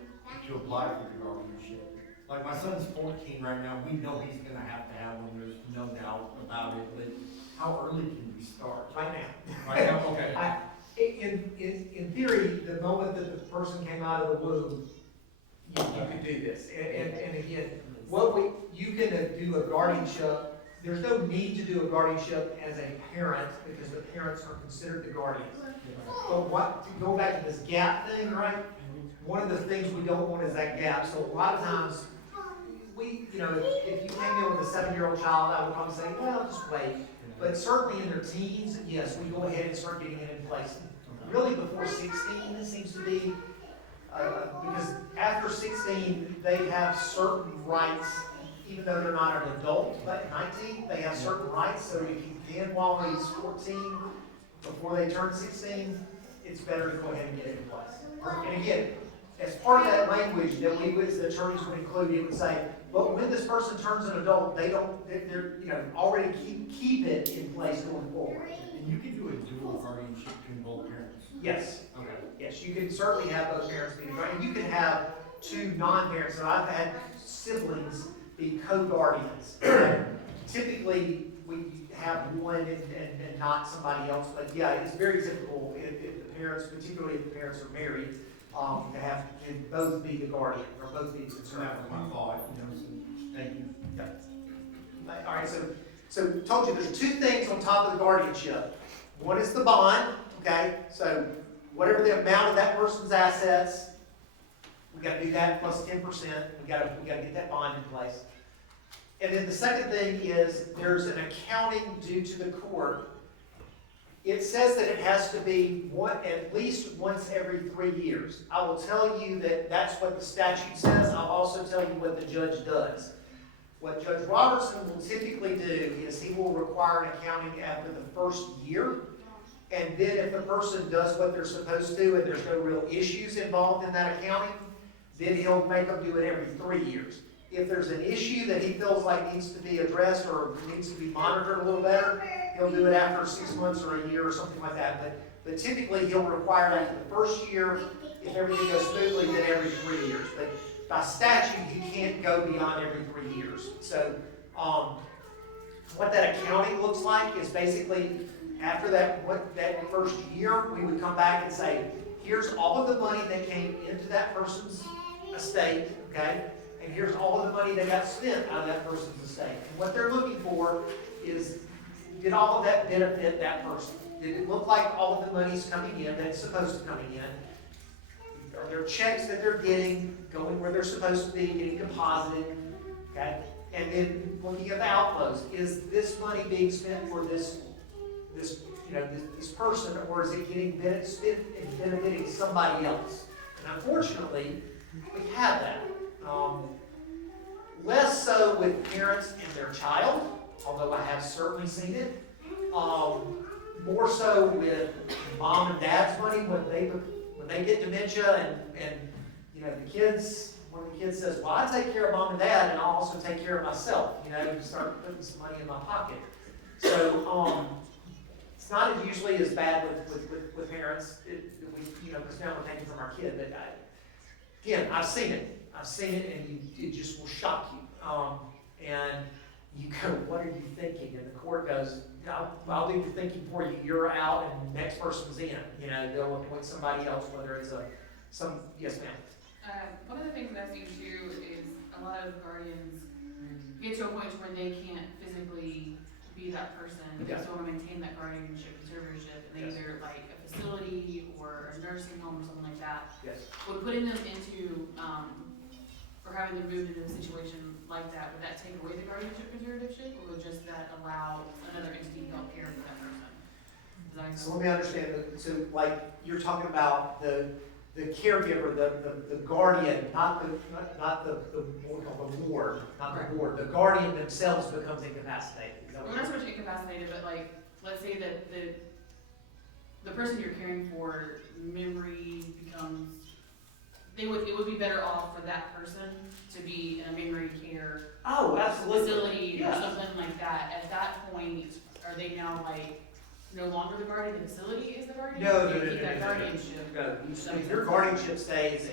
to apply for the guardianship? Like my son's 14 right now, we know he's gonna have to have one, there's no doubt about it, but how early can we start? Right now. Right now, okay. In theory, the moment that the person came out of the womb, you could do this. And again, you can do a guardianship. There's no need to do a guardianship as a parent because the parents are considered the guardians. But to go back to this gap thing, right? One of the things we don't want is that gap. So a lot of times, if you came in with a 7-year-old child, I would probably say, well, just wait. But certainly in their teens, yes, we go ahead and start getting it in place. Really before 16, it seems to be, because after 16, they have certain rights, even though they're not an adult, but 19, they have certain rights. So if you can, while he's 14, before they turn 16, it's better to go ahead and get it in place. And again, as part of that language that we as the attorneys would include, it would say, but when this person turns an adult, they're already keep it in place going forward. And you can do a dual guardianship between both parents? Yes. Okay. Yes, you can certainly have both parents be the guardian. You can have two non-parents. So I've had siblings be co-guardians. Typically, we have one and not somebody else. But yeah, it's very typical if the parents, particularly if the parents are married, to have to both be the guardian or both be the So that was my thought, so thank you. Yeah. All right, so told you there's two things on top of the guardianship. One is the bond, okay? So whatever the amount of that person's assets, we gotta do that plus 10%. We gotta get that bond in place. And then the second thing is there's an accounting due to the court. It says that it has to be at least once every 3 years. I will tell you that that's what the statute says. I'll also tell you what the judge does. What Judge Robertson will typically do is he will require an accounting after the first year. And then if the person does what they're supposed to and there's no real issues involved in that accounting, then he'll make them do it every 3 years. If there's an issue that he feels like needs to be addressed or needs to be monitored a little better, he'll do it after 6 months or a year or something like that. But typically he'll require it after the first year. If everything goes smoothly, then every 3 years. But by statute, he can't go beyond every 3 years. So what that accounting looks like is basically after that first year, we would come back and say, here's all of the money that came into that person's estate, okay? And here's all of the money that got spent out of that person's estate. And what they're looking for is, did all of that benefit that person? Did it look like all of the money's coming in that's supposed to coming in? Are there checks that they're getting, going where they're supposed to be, getting deposited, okay? And then looking at the outflows, is this money being spent for this person, or is it getting spent and benefiting somebody else? And unfortunately, we have that. Less so with parents and their child, although I have certainly seen it. More so with mom and dad's money when they get dementia and the kids, one of the kids says, well, I take care of mom and dad and I'll also take care of myself, start putting some money in my pocket. So it's not usually as bad with parents, because now we're taking from our kid, but again, I've seen it and it just will shock you. And you go, what are you thinking? And the court goes, I'll do the thinking for you. You're out and the next person's in. They'll appoint somebody else, whether it's yes ma'am. One of the things that I've seen too is a lot of guardians get to a point where they can't physically be that person. They Yeah. just want to maintain that guardianship, conservatorship, and they Yes. either like a facility or a nursing home or something like that. Yes. Would putting them into, or having them moved into a situation like that, would that take away the guardianship, conservatorship, or would just that allow another entity to help care for that person? Does that make So sense? let me understand. So like you're talking about the caregiver, the guardian, not the ward, not the board. The guardian themselves becomes incapacitated. Is that what Well, not so much incapacitated, but like, let's say that the person you're caring for, memory becomes, it would be better off for that person to be in a memory care Oh, absolutely. facility or Yeah. something like that. At that point, are they now like no longer the guardian, the facility is the guardian? No, Or do no, you no, keep no, that no, no. guardianship? No, your guardianship stays,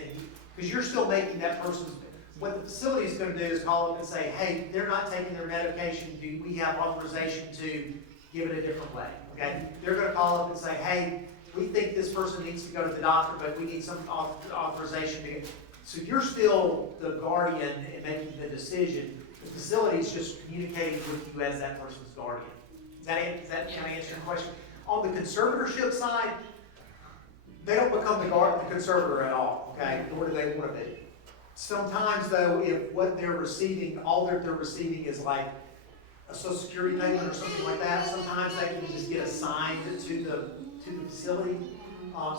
because you're still making that person's, what the facility is going to do is call up and say, hey, they're not taking their medication, do we have authorization to give it a different way, okay? They're going to call up and say, hey, we think this person needs to go to the doctor, but we need some authorization to get, so you're still the guardian and making the decision. The facility is just communicating with you as that person's guardian. Does that kind of answer your question? On the conservatorship side, they don't become the conservator at all, okay? Nor do they want to be. Sometimes though, if what they're receiving, all that they're receiving is like a social security payment or something like that, sometimes they can just get assigned to the facility,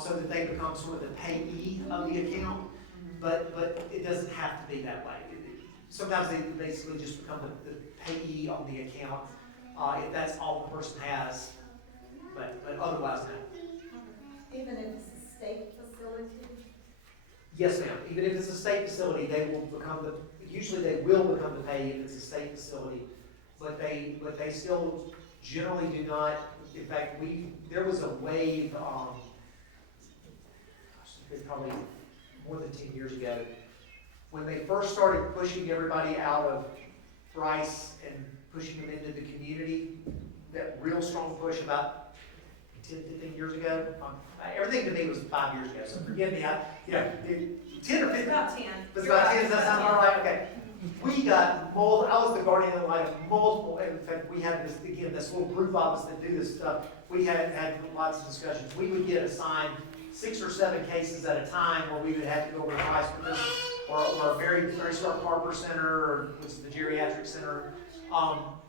so that they become sort of the payee of the account. But it doesn't have to be that way. Sometimes they basically just become the payee on the account, if that's all the person has, but otherwise no. Even if it's a state facility? Yes, ma'am. Even if it's a state facility, they will become usually they will become the payee if it's a state facility, but they still generally do not. In fact, there was a wave, probably more than 10 years ago, when they first started pushing everybody out of Bryce and pushing them into the community, that real strong push about 10, 15 years ago. Everything to me was 5 years ago, so forgive me. 10 or 15. About 10. It's about 10, does that sound all right? Okay. we got I was the guardian ad litem multiple, in fact, we had this, again, this little group of us that do this stuff. We had lots of discussions. We would get assigned 6 or 7 cases at a time where we would have to go over the price for this, or a very Stark Harbor Center, or which is the geriatric center,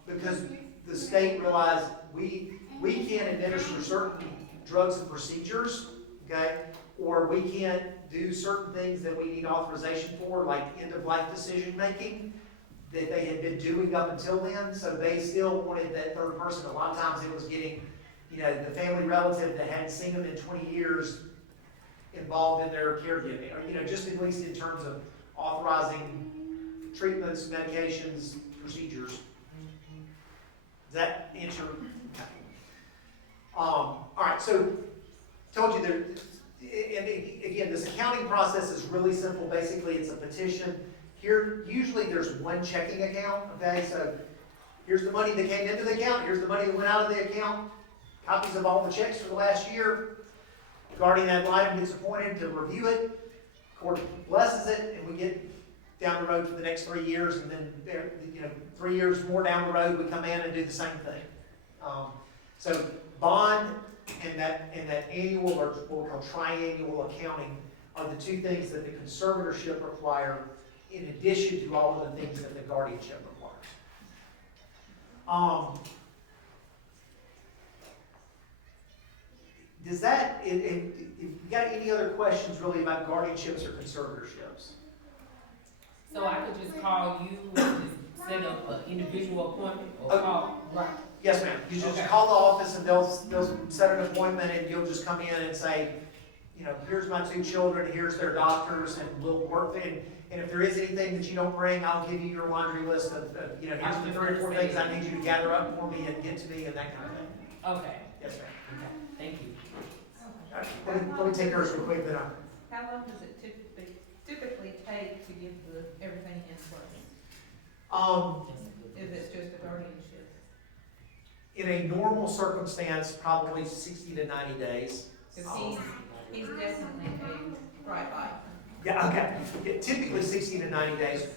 because the state realized we can't administer certain drugs and procedures, okay, or we can't do certain things that we need authorization for, like end-of-life decision-making, that they had been doing up until then, so they still wanted that third person. A lot of times it was getting, the family relative that hadn't seen them in 20 years involved in their caregiving, or, just at least in terms of authorizing treatments, medications, procedures. Does that answer? All right, so told you there, and again, this accounting process is really simple. Basically, it's a petition. Here, usually there's one checking account, okay? So here's the money that came into the account, here's the money that went out of the account, copies of all the checks for the last year. Guardian ad litem gets appointed to review it, court blesses it, and we get down the road for the next 3 years, and then 3 years more down the road, we come in and do the same thing. So bond and that annual, or what we call triannual accounting, are the two things that the conservatorship require, in addition to all of the things that the guardianship requires. Does that, if you got any other questions really about guardianships or conservatorships? So I could just call you and just set up an individual appointment, or Okay. call, right? Yes, ma'am. You just Okay. call the office and they'll set an appointment, and you'll just come in and say, here's my 2 children, here's their doctors, and we'll work. And if there is anything that you don't bring, I'll give you your laundry list of here's the 3 or 4 things I need you to gather up for me and get to me, and that kind of thing. Okay, Yes, ma'am. okay, thank you. All right, let me take hers real quick, then I'll. How long does it typically take to get everything in place? If it's just a guardianship? In a normal circumstance, probably 60 to 90 days. Because he's definitely a bright light. Yeah, okay. Yeah, typically 60 to 90 days.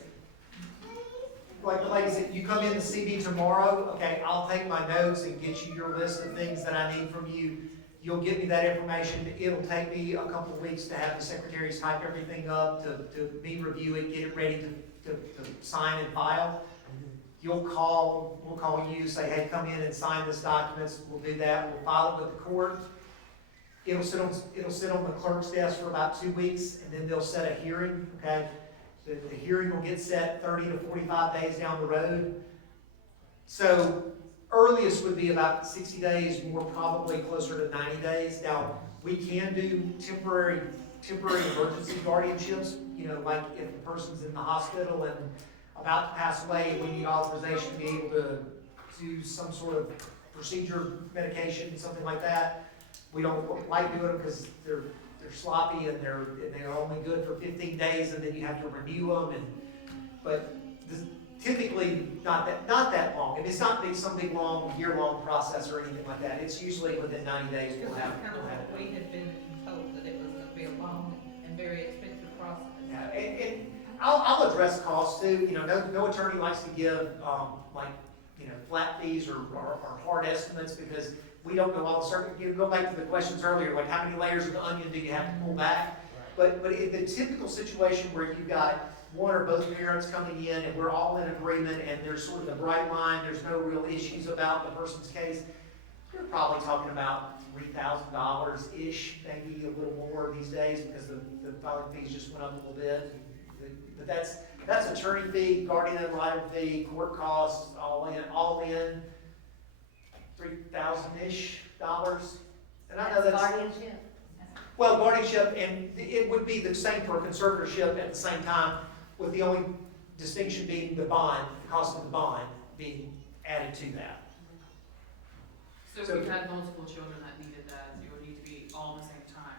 Like the lady said, you come in to see me tomorrow, okay, I'll take my notes and get you your list of things that I need from you. You'll give me that information. It'll take me a couple of weeks to have the secretaries type everything up, to me review it, get it ready to sign and file. We'll call you, say, hey, come in and sign this documents. We'll do that. We'll file it with the court. It'll sit on the clerk's desk for about 2 weeks, and then they'll set a hearing, okay? The hearing will get set 30 to 45 days down the road. So earliest would be about 60 days, more probably closer to 90 days. Now, we can do temporary emergency guardianships, like if the person's in the hospital and about to pass away, we need authorization to be able to do some sort of procedure, medication, something like that. We don't like doing them because they're sloppy and they're only good for 15 days, and then you have to renew them. But typically not that long. It's not some big long year-long process or anything like that. It's usually within 90 days we'll have Kind of it. what we had been told, that it was going to be a long and very expensive process. Yeah, and I'll address costs too. No attorney likes to give flat fees or hard estimates, because we don't know all the circuit. Go back to the questions earlier, like how many layers of the onion do you have to pull back? But in the typical situation where you've got one or both parents coming in and we're all in agreement and there's sort of a bright line, there's no real issues about the person's case, you're probably talking about $3,000-ish, maybe a little more these days, because the filing fees just went up a little bit. But that's attorney fee, guardian ad litem fee, court costs, all in $3,000-ish. And I know that's Guardianship? well, guardianship, and it would be the same for a conservatorship at the same time, with the only distinction being the bond, the cost of the bond being added to that. So if you had multiple children that needed that, it would need to be all at the same time?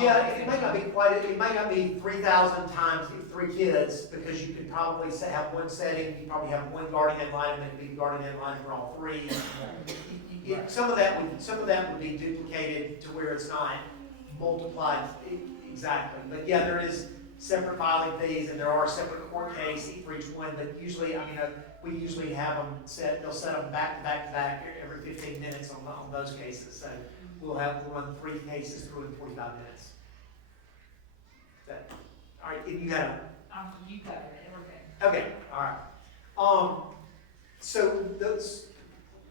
Yeah, it may not be quite, it may not be 3,000 times 3 kids, because you could probably have one setting, you probably have one guardian ad litem that could be guardian ad litem for all 3. Some of that would be duplicated to where it's not multiplied exactly. But yeah, separate filing fees, and there are separate court cases for each one, but usually, we usually have them they'll set them back to back to back every 15 minutes on those cases. So we'll run 3 cases through in 45 minutes. All right, you got it. You covered it, we're good. Okay, all right. So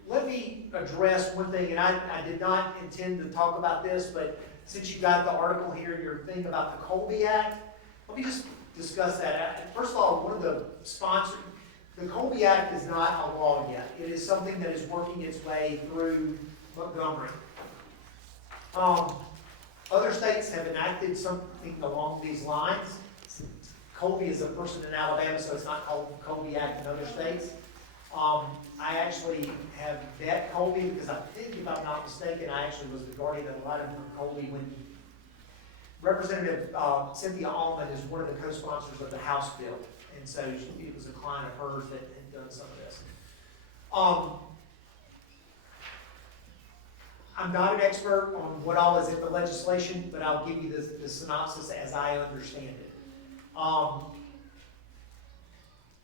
let me address one thing, and I did not intend to talk about this, but since you got the article here in your thing about the Colby Act, let me just discuss that. First of all, one of the sponsors, the Colby Act is not a law yet. It is something that is working its way through Montgomery. Other states have enacted something along these lines. Colby is a person in Alabama, so it's not called the Colby Act in other states. I actually have met Colby because I think, if I'm not mistaken, I actually was the guardian ad litem for Colby when Representative Cynthia Allman is one of the co-sponsors of the House bill. And so it was a client of hers that had done some of this. I'm not an expert on what all is in the legislation, but I'll give you the synopsis as I understand it.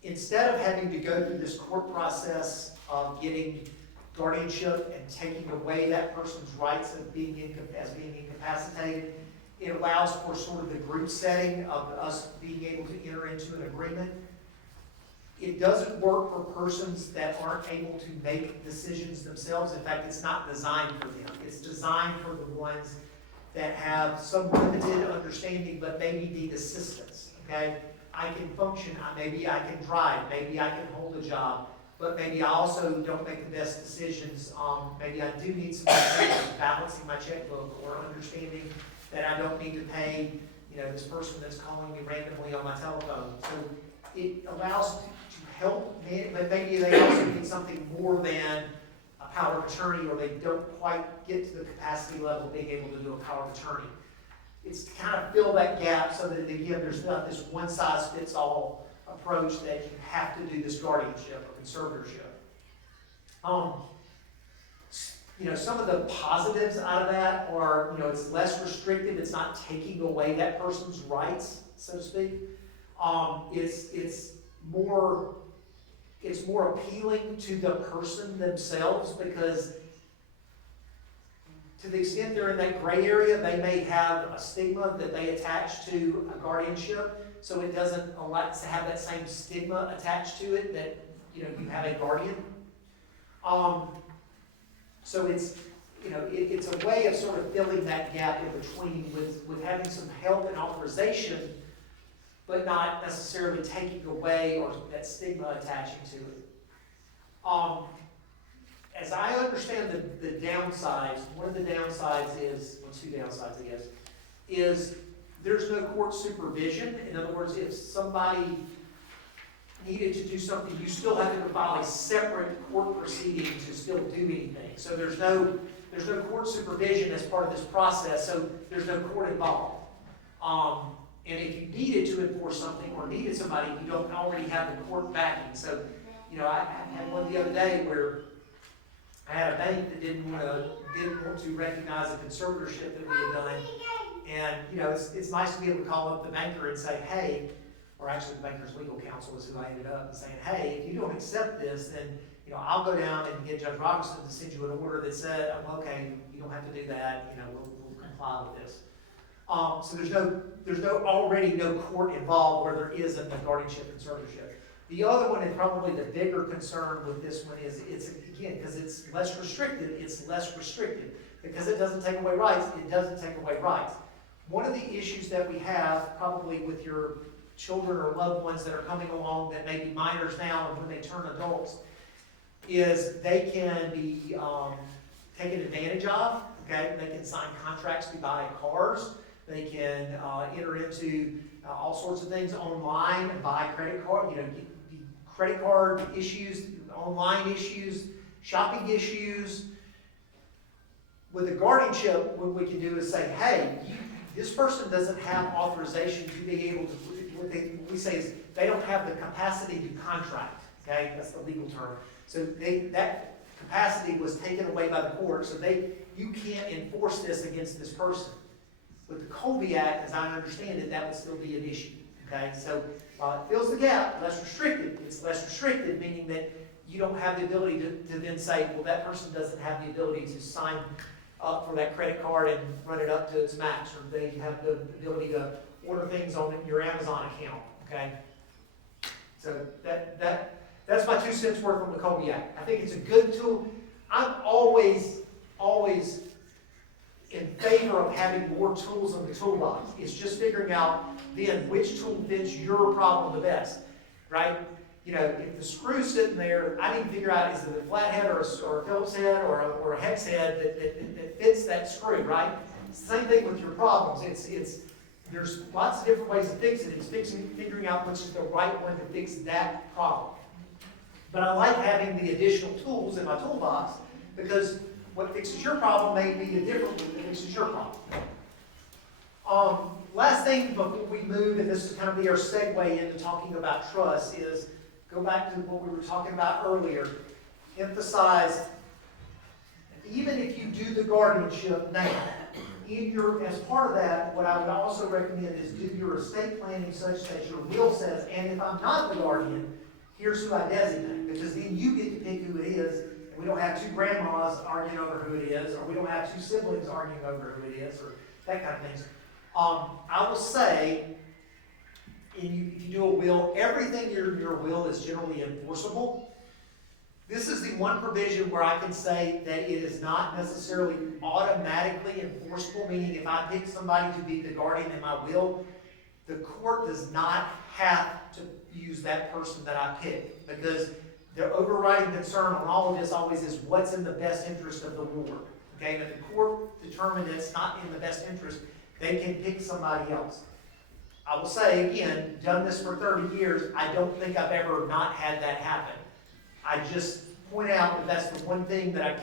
Instead of having to go through this court process of getting guardianship and taking away that person's rights of being incapacitated, it allows for sort of the group setting of us being able to enter into an agreement. It doesn't work for persons that aren't able to make decisions themselves. In fact, it's not designed for them. It's designed for the ones that have some limited understanding but maybe need assistance, okay? I can function, maybe I can drive, maybe I can hold a job, but maybe I also don't make the best decisions. Maybe I do need some assistance balancing my checkbook or understanding that I don't need to pay, this person that's calling me randomly on my telephone. So it allows to help, but maybe they also need something more than a power of attorney, or they don't quite get to the capacity level of being able to do a power of attorney. It's to kind of fill that gap so that, again, there's not this one-size-fits-all approach that you have to do this guardianship or conservatorship. Some of the positives out of that are, it's less restrictive. It's not taking away that person's rights, so to speak. It's more appealing to the person themselves, because to the extent they're in that gray area, they may have a stigma that they attach to a guardianship, so it doesn't have that same stigma attached to it that you have a guardian. So it's a way of sort of filling that gap in between with having some help and authorization, but not necessarily taking away or that stigma attaching to it. As I understand the downsides, one of the downsides is, well, 2 downsides, I guess, is there's no court supervision. In other words, if somebody needed to do something, you still have to file a separate court proceeding to still do anything. So there's no court supervision as part of this process, so there's no court involved. And if you needed to enforce something or needed somebody, you don't already have the court backing. So, I had one the other day where I had a bank that didn't want to recognize a conservatorship that we had done. And, it's nice to be able to call up the banker and say, hey, or actually the banker's legal counsel is who I ended up saying, hey, if you don't accept this, then, I'll go down and get Judge Robinson to send you an order that said, okay, you don't have to do that, we'll comply with this. So there's already no court involved where there is in the guardianship conservatorship. The other one, and probably the bigger concern with this one, is because it's less restricted, Because it doesn't take away rights, it doesn't take away rights. One of the issues that we have, probably with your children or loved ones that are coming along that may be minors now and when they turn adults, is they can be taken advantage of, okay? They can sign contracts to buy cars. They can enter into all sorts of things online and buy credit card, credit card issues, online issues, shopping issues. With a guardianship, what we can do is say, hey, this person doesn't have authorization to be able to, what we say is they don't have the capacity to contract, okay? That's the legal term. So that capacity was taken away by the court, so you can't enforce this against this person. With the Colby Act, as I understand it, that would still be an issue, okay? So while it fills the gap, less restricted, it's less restricted, meaning that you don't have the ability to then say, well, that person doesn't have the ability to sign up for that credit card and run it up to its max, or they have the ability to order things on your Amazon account, okay? So that's my 2 cents worth on the Colby Act. I think it's a good tool. I'm always in favor of having more tools in the toolbox. It's just figuring out then which tool fits your problem the best, right? You know, if the screw's sitting there, I need to figure out is it a flathead or a Phillips head or a hex head that fits that screw, right? It's the same thing with your problems. There's lots of different ways to fix it. It's figuring out which is the right one to fix that problem. But I like having the additional tools in my toolbox because what fixes your problem may be a different one that fixes your problem. Last thing before we move, and this is kind of be our segue into talking about trust, is go back to what we were talking about earlier. Emphasize, even if you do the guardianship now, as part of that, what I would also recommend is do your estate planning such that your will says, and if I'm not the guardian, here's who I designate. Because then you get to pick who it is, and we don't have 2 grandmas arguing over who it is, or we don't have 2 siblings arguing over who it is, or that kind of things. I will say, if you do a will, everything in your will is generally enforceable. This is the one provision where I can say that it is not necessarily automatically enforceable, meaning if I pick somebody to be the guardian in my will, the court does not have to use that person that I pick, because the overriding concern on all of this always is what's in the best interest of the ward. Okay, and if the court determines it's not in the best interest, they can pick somebody else. I will say again, done this for 30 years, I don't think I've ever not had that happen. I just point out that that's the one thing that I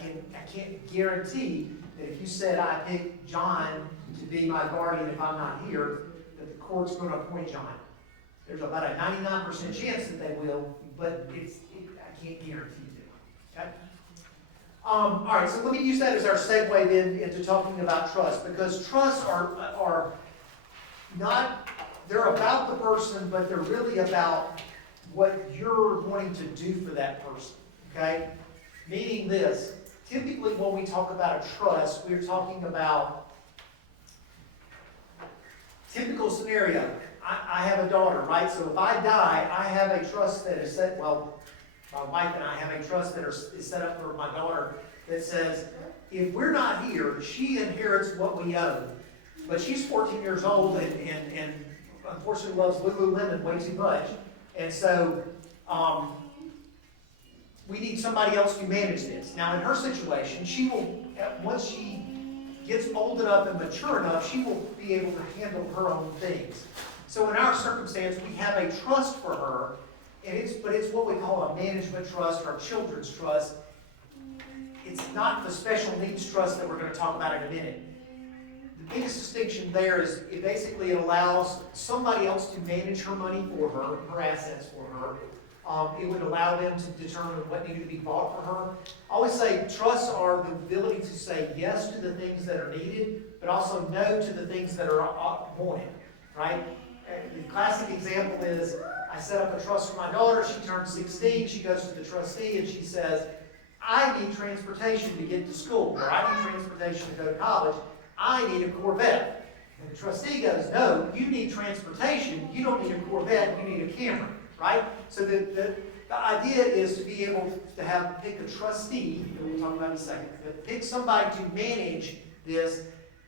can't guarantee that if you said I pick John to be my guardian if I'm not here, that the court's going to appoint John. There's about a 99% chance that they will, but I can't guarantee it. Okay? All right, so let me use that as our segue then into talking about trust, because trusts are not, they're about the person, but they're really about what you're wanting to do for that person, okay? Meaning this, typically when we talk about a trust, we're talking about typical scenario. I have a daughter, right? So if I die, I have a trust that is set, well, my wife and I have a trust that is set up for my daughter that says, if we're not here, she inherits what we own. But she's 14 years old and unfortunately loves Lululemon way too much. And so we need somebody else to manage this. Now in her situation, she will, once she gets old enough and mature enough, she will be able to handle her own things. So in our circumstance, we have a trust for her, but it's what we call a management trust or a children's trust. It's not the special needs trust that we're going to talk about in a minute. The biggest distinction there is it allows somebody else to manage her money for her, her assets for her. It would allow them to determine what needed to be bought for her. I always say trusts are the ability to say yes to the things that are needed, but also no to the things that are wanted, right? The classic example is I set up a trust for my daughter. She turns 16. She goes to the trustee and she says, I need transportation to get to school, or I need transportation to go to college. I need a Corvette. And the trustee goes, no, you need transportation. You don't need a Corvette. You need a Camry, right? So the idea is to be able to pick a trustee, that we'll talk about in a second, but pick somebody to manage this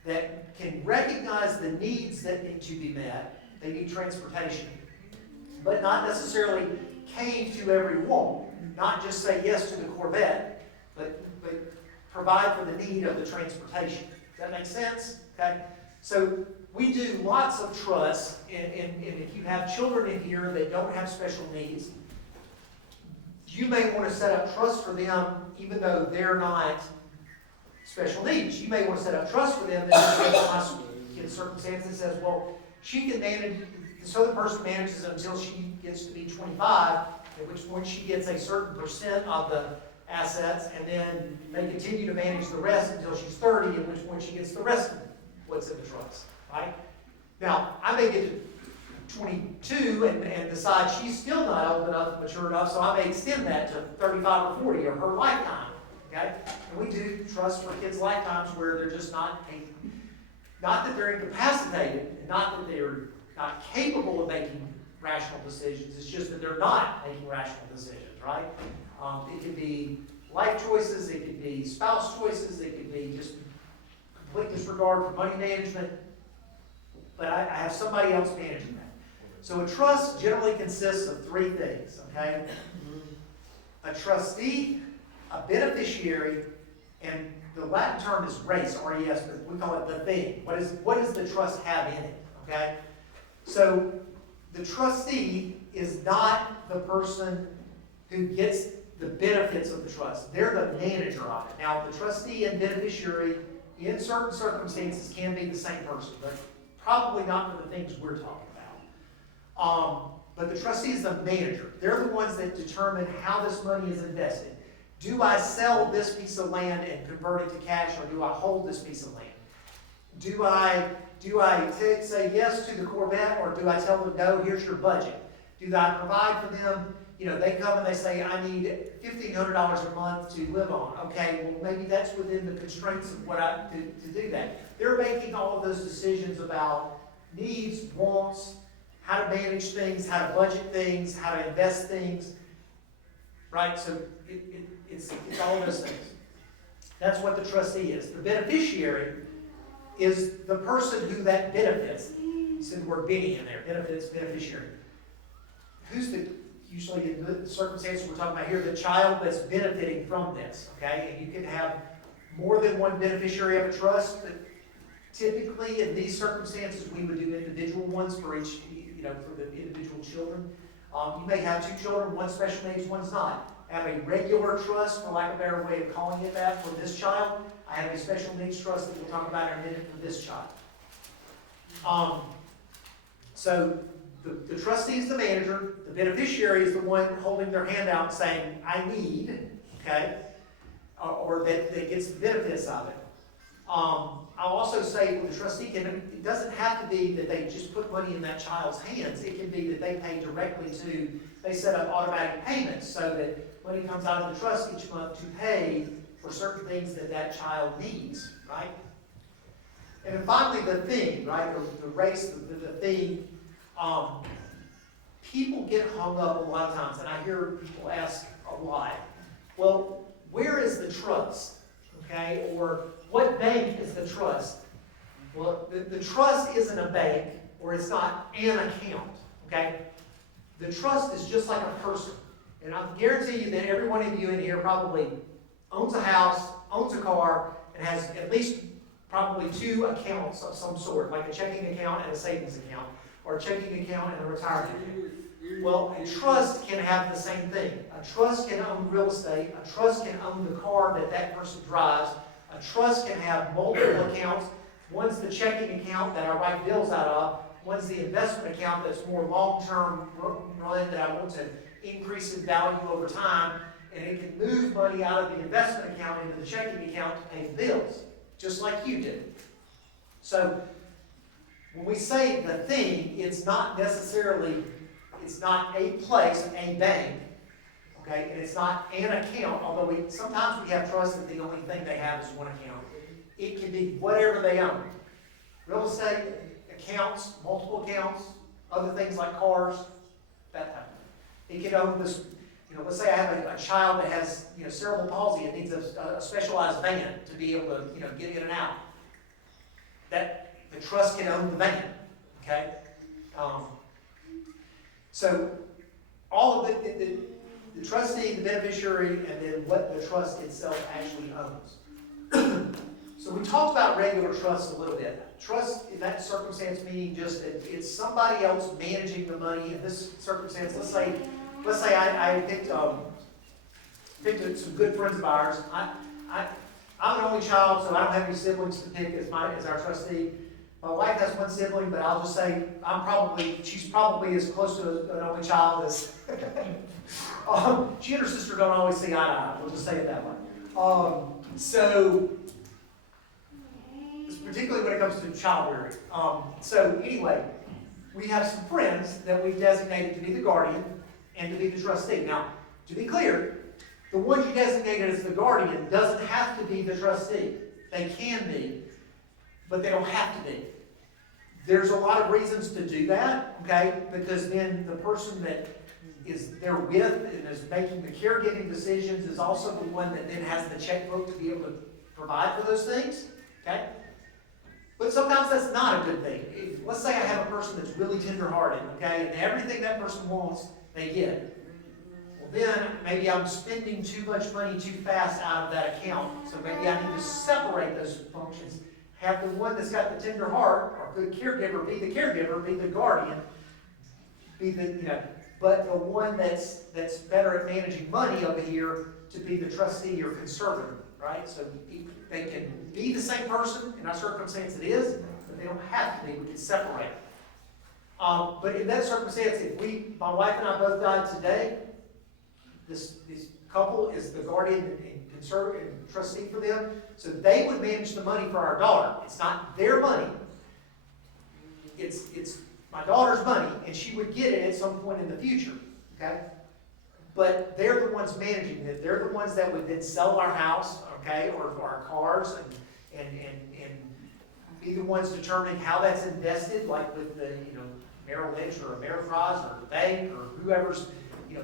that can recognize the needs that need to be met. They need transportation, but not necessarily cave to every want. Not just say yes to the Corvette, but provide for the need of the transportation. Does that make sense? Okay. So we do lots of trusts, and if you have children in here that don't have special needs, you may want to set up trusts for them even though they're not special needs. You may want to set up trusts for them that in circumstances says, well, she can manage, this other person manages until she gets to be 25, at which point she gets a certain percent of the assets, and then they continue to manage the rest until she's 30, at which point she gets the rest of what's in the trust. right? Now, I may get to 22 and decide she's still not old enough, mature enough, so I may extend that to 35 or 40 or her lifetime, okay? And we do trust for kids' lifetimes where they're just not that they're incapacitated, and not that they're not capable of making rational decisions, it's just that they're not making rational decisions, right? It could be life choices, it could be spouse choices, it could be just complete disregard for money management, but I have somebody else managing that. So a trust generally consists of three things, okay? A trustee, a beneficiary, and the Latin term is res, R-E-S, but we call it the thing. What does the trust have in it, okay? So the trustee is not the person who gets the benefits of the trust. They're the manager of it. Now, the trustee and beneficiary, in certain circumstances, can be the same person, but probably not for the things we're talking about. But the trustee is the manager. They're the ones that determine how this money is invested. Do I sell this piece of land and convert it to cash, or do I hold this piece of land? Do I say yes to the Corvette, or do I tell them, no, here's your budget? Do I provide for them? You know, they come and they say, I need $1,500 a month to live on. Okay, well, maybe that's within the constraints of what to do that. They're making all of those decisions about needs, wants, how to manage things, how to budget things, how to invest things, right? So it's all of those things. That's what the trustee is. The beneficiary is the person who that benefits. You said the word Benny in there, benefits, beneficiary. Usually in the circumstances we're talking about here, the child that's benefiting from this, okay? And you can have more than one beneficiary of a trust, but typically in these circumstances, we would do individual ones for each, for the individual children. You may have two children, one's special needs, one's not. I have a regular trust, for lack of a better way of calling it that, for this child. I have a special needs trust that we'll talk about in a minute for this child. So the trustee is the manager, the beneficiary is the one holding their hand out and saying, I need, okay, or that gets the benefits of it. I'll also say with the trustee, it doesn't have to be that they just put money in that child's hands. It can be that they pay directly they set up automatic payments so that money comes out of the trust each month to pay for certain things that child needs, right? And then finally, the thing, right, the race, the thing. People get hung up a lot of times, and I hear people ask a lot, well, where is the trust? Okay, or what bank is the trust? Well, the trust isn't a bank, or it's not an account, okay? The trust is just like a person. And I guarantee you that every one of you in here probably owns a house, owns a car, and has at least probably two accounts of some sort, like a checking account and a savings account, or a checking account and a retirement account. Well, a trust can have the same thing. A trust can own real estate. A trust can own the car that person drives. A trust can have multiple accounts. One's the checking account that I write bills out of. One's the investment account that's more long-term run that I want to increase in value over time. And it can move money out of the investment account into the checking account to pay the bills, just like you did. So when we say the thing, it's not a place, a bank, okay, and it's not an account, although sometimes we have trusts that the only thing they have is one account. It can be whatever they own. Real estate, accounts, multiple accounts, other things like cars, that type of thing. It can own this, let's say I have a child that has, cerebral palsy and needs a specialized van to be able to, get in and out. That the trust can own the van, okay? So all of the trustee, the beneficiary, and then what the trust itself actually owns. So we talked about regular trust a little bit. Trust in that circumstance meaning just that it's somebody else managing the money. In this circumstance, let's say I picked some good friends of ours. I'm an only child, so I don't have any siblings to pick as our trustee. My wife has one sibling, but I'll just say she's probably as close to an only child as she and her sister don't always see eye to eye. We'll just say it that way. So particularly when it comes to child rearing. So anyway, we have some friends that we've designated to be the guardian and to be the trustee. Now, to be clear, the ones you designated as the guardian doesn't have to be the trustee. They can be, but they don't have to be. There's a lot of reasons to do that, okay? Because then the person that is there with and is making the caregiving decisions is also the one that then has the checkbook to be able to provide for those things, okay? But sometimes that's not a good thing. Let's say I have a person that's really tenderhearted, okay, and everything that person wants, they get. Well, then maybe I'm spending too much money too fast out of that account, so maybe I need to separate those functions. Have the one that's got the tender heart, or good caregiver, be the caregiver, be the guardian, be the, but the one that's better at managing money over here to be the trustee or conservator, right? So they can be the same person, in our circumstance it is, but they don't have to be, we can separate. But in that circumstance, if my wife and I both died today, this couple is the guardian and conservator and trustee for them, so they would manage the money for our daughter. It's not their money. It's my daughter's money, and she would get it at some point in the future, okay? But they're the ones managing it. They're the ones that would then sell our house, okay, or our cars, and be the ones determining how that's invested, like with the, Merrill Lynch or Ameriprise or the bank or whoever's,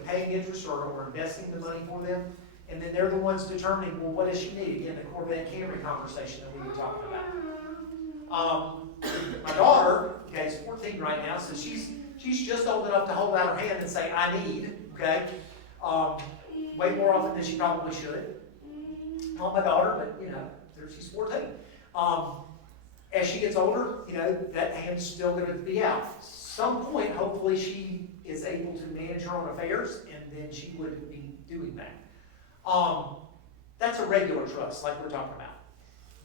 paying interest or investing the money for them. And then they're the ones determining, well, what does she need? Again, the Corvette Camry conversation that we were talking about. My daughter, okay, is 14 right now, so she's just old enough to hold out her hand and say, I need, okay? Way more often than she probably should. Not my daughter, but, she's 14. As she gets older, that hand's still going to be out. Some point, hopefully, she is able to manage her own affairs, and then she would be doing that. That's a regular trust, like we're talking about.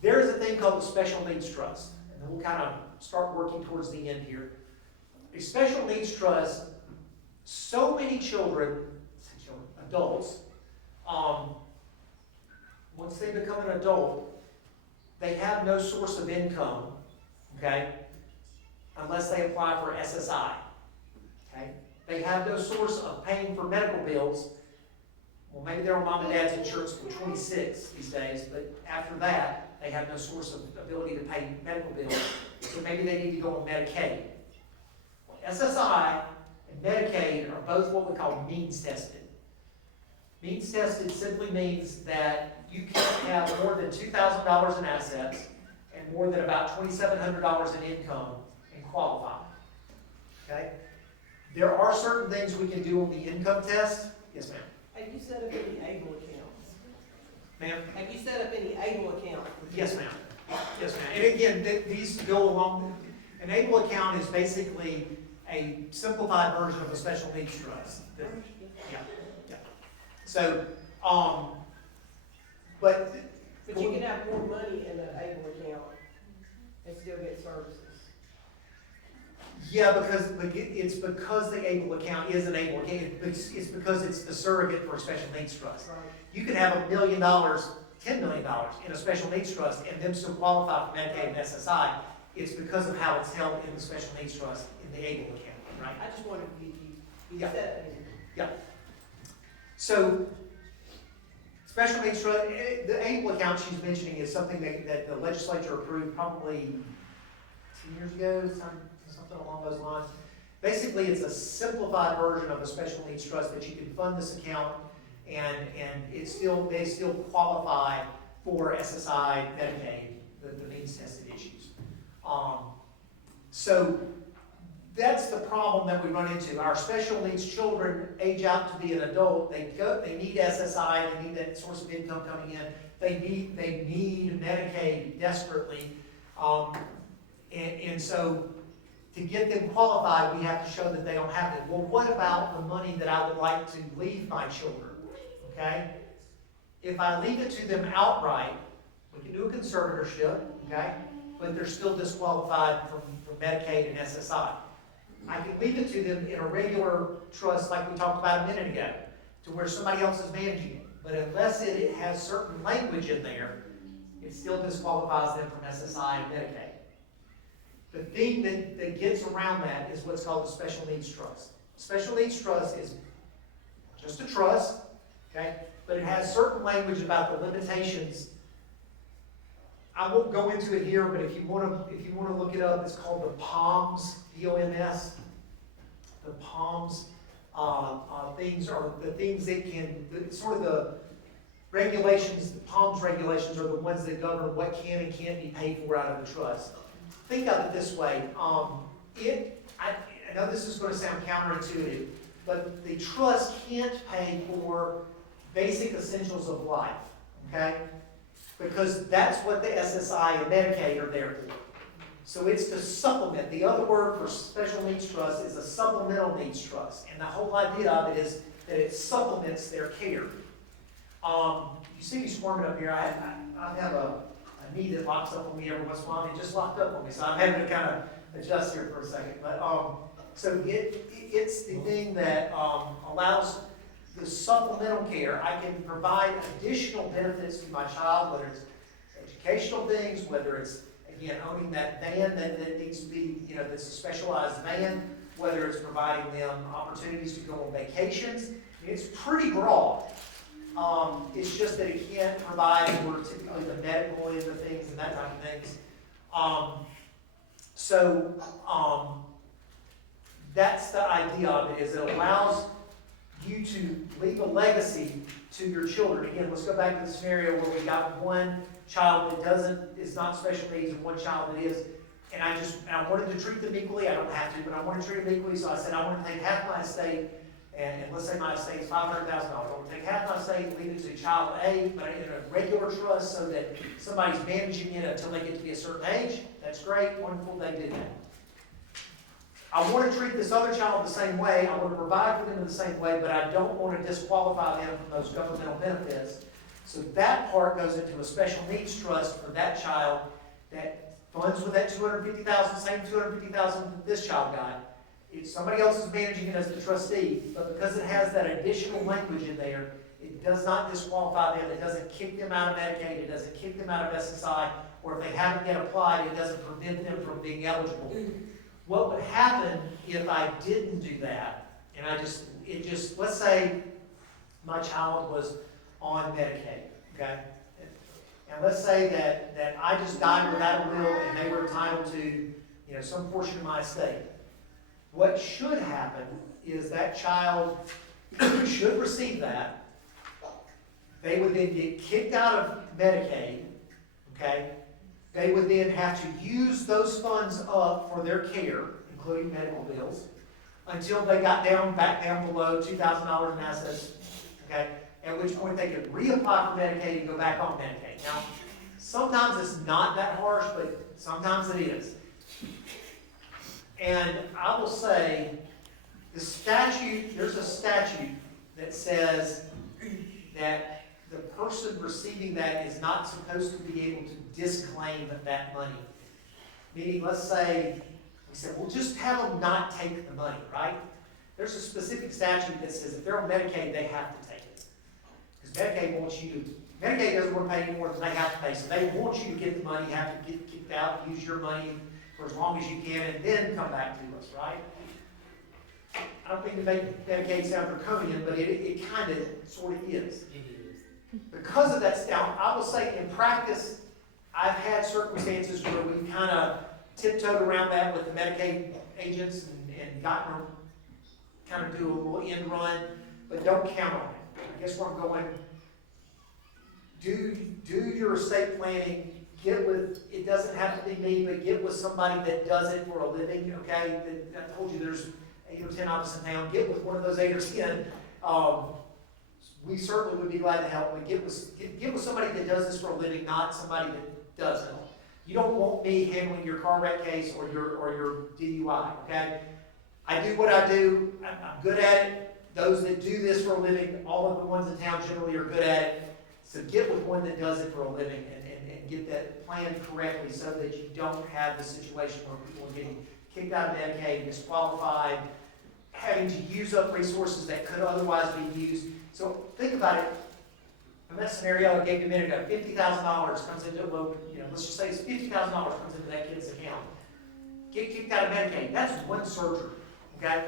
There is a thing called the special needs trust, and we'll kind of start working towards the end here. A special needs trust, so many adults, once they become an adult, they have no source of income, okay, unless they apply for SSI, okay? They have no source of paying for medical bills. Well, maybe they're on mom and dad's insurance for 26 these days, but after that, they have no source of ability to pay medical bills, so maybe they need to go on Medicaid. Well, SSI and Medicaid are both what we call means tested. Means tested simply means that you can't have more than $2,000 in assets and more than about $2,700 in income and qualify. Okay? There are certain things we can do on the income test. Yes, ma'am. Have you set up any ABLE accounts? Ma'am? Have you set up any ABLE accounts? Yes, ma'am. Yes, ma'am. And again, these go along. An ABLE account is basically a simplified version of a special needs trust. Yeah. So, but you can have more money in an ABLE account and still get services. yeah, it's because the ABLE account is an ABLE account. It's because it's the surrogate for a special needs trust. Right. You can have $1 million, $10 million in a special needs trust and them still qualify for Medicaid and SSI. It's because of how it's held in the special needs trust in the ABLE account, right? I just wanted to get you Yeah. set it. Yeah. So, special needs trust, the ABLE account she's mentioning is something that the legislature approved probably 2 years ago, something along those lines. Basically, it's a simplified version of a special needs trust that you can fund this account and they still qualify for SSI, Medicaid, the means tested issues. So that's the problem that we run into. Our special needs children age out to be an adult. They need SSI. They need that source of income coming in. They need Medicaid desperately, and so to get them qualified, we have to show that they don't have it. Well, what about the money that I would like to leave my children? Okay, if I leave it to them outright, we can do a conservatorship. Okay, but they're still disqualified from Medicaid and SSI. I can leave it to them in a regular trust like we talked about a minute ago, to where somebody else is managing it. But unless it has certain language in there it still disqualifies them from SSI and Medicaid. The thing that gets around that is what's called a special needs trust. Special needs trust is just a trust, okay? But it has certain language about the limitations. I won't go into it here, but if you want to look it up, it's called the POMS, P-O-M-S. The POMS things are the things that sort of the regulations. The POMS regulations are the ones that govern what can and can't be paid for out of the trust. Think of it this way. I know this is going to sound counterintuitive, but the trust can't pay for basic essentials of life, okay? Because that's what the SSI and Medicaid are there for. So it's to supplement. The other word for special needs trust is a supplemental needs trust. And the whole idea of it is that it supplements their care. You see me squirming up here. I have a knee that locks up on me every once in a while, and it just locked up on me. So I'm having to kind of adjust here for a second. But so it's the thing that allows the supplemental care. I can provide additional benefits to my child, whether it's educational things, whether it's, again, owning that van that needs to be, that's a specialized van, whether it's providing them opportunities to go on vacations. It's pretty broad. It's just that it can't provide for typically the medical end of things and that type of things. That's the idea of it, is it allows you to leave a legacy to your children. Again, let's go back to the scenario where we got one child that is not special needs and one child that is. And I wanted to treat them equally. I don't have to, but I want to treat them equally. So I said, I want to take half my estate, and let's say my estate is $500,000. I want to take half my estate and leave it to child A, but in a regular trust so that somebody's managing it until they get to be a certain age. That's great, wonderful, they did that. I want to treat this other child the same way. I want to provide for them in the same way, but I don't want to disqualify them from those governmental benefits. So that part goes into a special needs trust for that child that funds with that $250,000, same $250,000 that this child got. Somebody else is managing it as the trustee, but because it has that additional language in there, it does not disqualify them. It doesn't kick them out of Medicaid. It doesn't kick them out of SSI, or if they haven't yet applied, it doesn't prevent them from being eligible. What would happen if I didn't do that, and let's say my child was on Medicaid, okay? And let's say that I just died without a will and they were entitled to, some portion of my estate. What should happen is that child should receive that. They would then get kicked out of Medicaid, okay? They would then have to use those funds up for their care, including medical bills, until they got back down below $2,000 in assets, okay? At which point they could reapply for Medicaid and go back on Medicaid. Now, sometimes it's not that harsh, but sometimes it is. And I will say, there's a statute that says that the person receiving that is not supposed to be able to disclaim that money. Meaning, let's say, we said, we'll just have them not take the money, right? There's a specific statute that says if they're on Medicaid, they have to take it. Because Medicaid doesn't want to pay any more than they have to pay. So they want you to get the money, you have to get kicked out, use your money for as long as you can, and then come back to us, right? I don't mean to make Medicaid sound draconian, but it kind of sort of is. Because of that, now, I will say in practice, I've had circumstances where we've kind of tiptoed around that with the Medicaid agents and gotten them kind of do a little end run, but don't count on it. I guess where I'm going, do your estate planning, it doesn't have to be me, but get with somebody that does it for a living, okay? I told you there's 8 or 10 of us in town. Get with one of those 8 or 10. We certainly would be glad to help, but get with somebody that does this for a living, not somebody that doesn't. You don't want me handling your car wreck case or your DUI, okay? I do what I do. I'm good at it. Those that do this for a living, all of the ones in town generally are good at it. So get with one that does it for a living and get that planned correctly so that you don't have the situation where people are getting kicked out of Medicaid, disqualified, having to use up resources that could otherwise be used. So think about it. in that scenario I gave you a minute ago, $50,000 comes into, well, let's just say it's $50,000 comes into that kid's account. Get kicked out of Medicaid, that's one surgery, okay?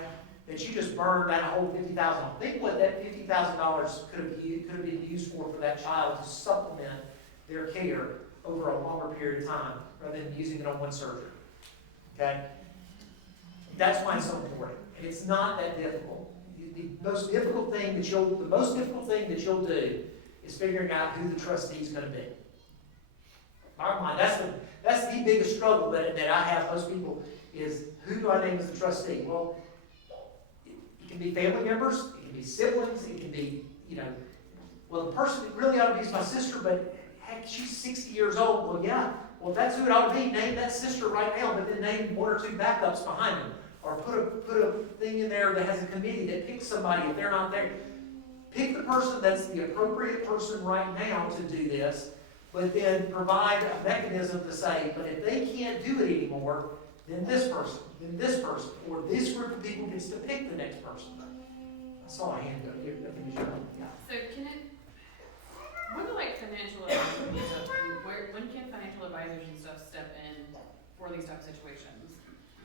That you just burned that whole $50,000. Think what that $50,000 could have been used for that child to supplement their care over a longer period of time, rather than using it on one surgery. Okay? That's why it's so important. And it's not that difficult. The most difficult thing that you'll do is figuring out who the trustee is going to be. Bottom line, that's the biggest struggle that I have. Most people is, who do I name as the trustee? Well, it can be family members, it can be siblings, it can be, well, the person that really ought to be is my sister, but heck, she's 60 years old. Well, yeah. Well, if that's who it ought to be, name that sister right now, but then name one or two backups behind them. Or put a thing in there that has a committee that picks somebody if they're not there. Pick the person that's the appropriate person right now to do this, but then provide a mechanism to say, but if they can't do it anymore, then this person, or this group of people gets to pick the next person. I saw a hand go. Yeah. So when do financial advisors and stuff, when can financial advisors and stuff step in for these type of situations?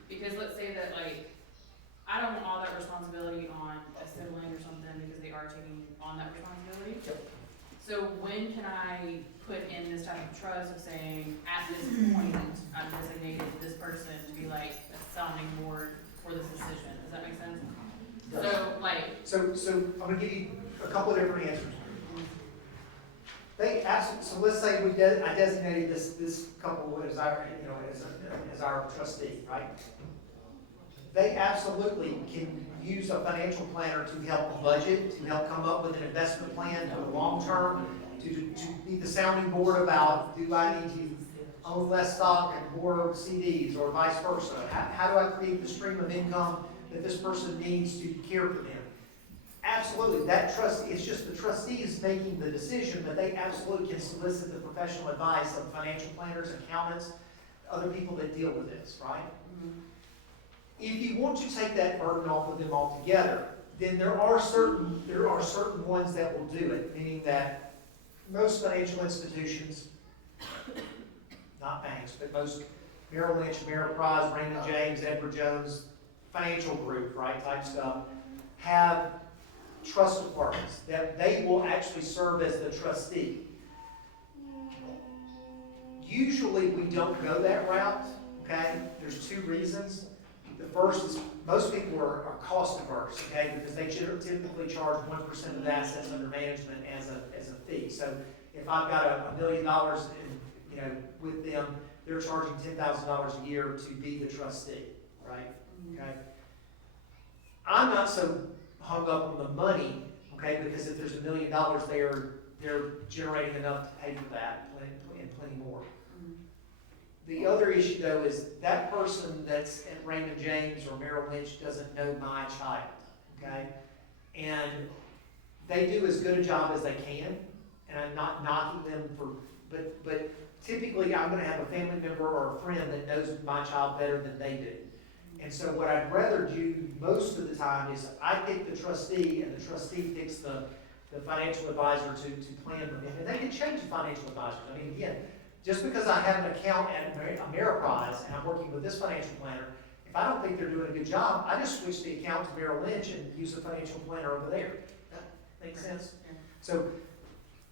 Because let's say that I don't want all that responsibility on a sibling or something because they are taking on that responsibility. Yep. So when can I put in this type of trust of saying, at this point, I've designated this person to be a sounding board for this decision? Does that make sense? So I'm going to give you a couple of different answers. So let's say I designated this couple as our trustee, right? They absolutely can use a financial planner to help budget, to help come up with an investment plan for the long term, to be the sounding board about, do I need to own less stock and more CDs or vice versa? How do I create the stream of income that this person needs to care for them? Absolutely, it's just the trustees making the decision, but they absolutely can solicit the professional advice of financial planners, accountants, other people that deal with this, right? Mm-hmm. If you want to take that burden off of them altogether, then there are certain ones that will do it, meaning that most financial institutions, not banks, but most Merrill Lynch, Ameriprise, Raymond James, Edward Jones, financial group, right, type stuff, have trust departments that they will actually serve as the trustee. Usually we don't go that route, okay? There's two reasons. The first is most people are cost averse, okay, because they typically charge 1% of the assets under management as a fee. So if I've got $1 million with them, they're charging $10,000 a year to be the trustee, right? Okay. I'm not so hung up on the money, okay, because if there's $1 million there, they're generating enough to pay for that and plenty more. The other issue, though, is that person that's at Raymond James or Merrill Lynch doesn't know my child, okay? And they do as good a job as they can, and I'm not knocking them but typically I'm going to have a family member or a friend that knows my child better than they do. And so what I'd rather do most of the time is I pick the trustee, and the trustee picks the financial advisor to plan them. And they can change the financial advisors. I mean, again, just because I have an account at Ameriprise and I'm working with this financial planner, if I don't think they're doing a good job, I just switch the account to Merrill Lynch and use the financial planner over there. That makes sense? So,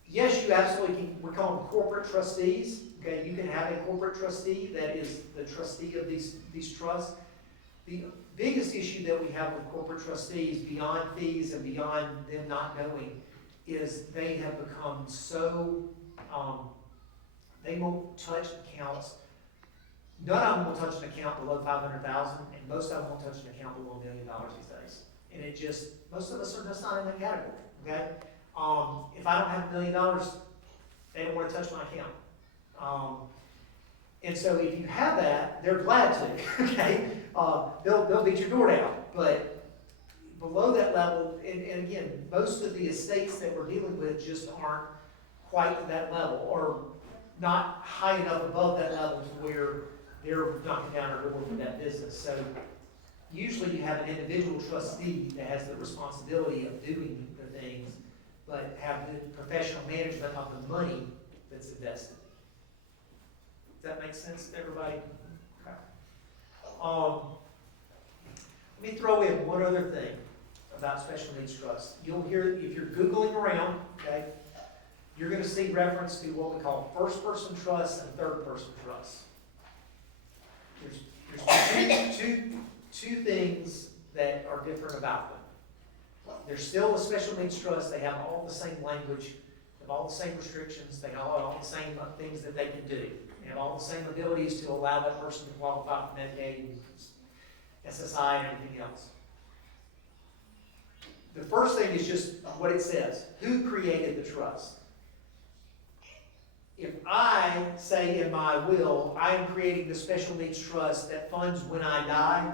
yes, you absolutely can. We call them corporate trustees. Okay, you can have a corporate trustee that is the trustee of these trusts. The biggest issue that we have with corporate trustees, beyond fees and beyond them not knowing, is they have become so they won't touch accounts. None of them will touch an account below $500,000, and most of them won't touch an account below $1 million these days. And it just, most of us are just not in that category. Okay. If I don't have $1 million, they don't want to touch my account. And so if you have that, they're glad to. Okay. They'll beat your door down. But below that level, and again, most of the estates that we're dealing with just aren't quite to that level, or not high enough above that level to where they're knocking down our door for that business. So usually you have an individual trustee that has the responsibility of doing the things, but have the professional management of the money that's invested. Does that make sense to everybody? Okay. Let me throw in one other thing about special needs trust. You'll hear, if you're Googling around, okay, you're going to see reference to what we call first-person trust and third-person trust. There's two things that are different about them. There's still a special needs trust. They have all the same language, they have all the same restrictions, they have all the same things that they can do. They have all the same abilities to allow that person to qualify for Medicaid, SSI, and everything else. The first thing is just what it says. Who created the trust? If I say in my will, I am creating the special needs trust that funds when I die,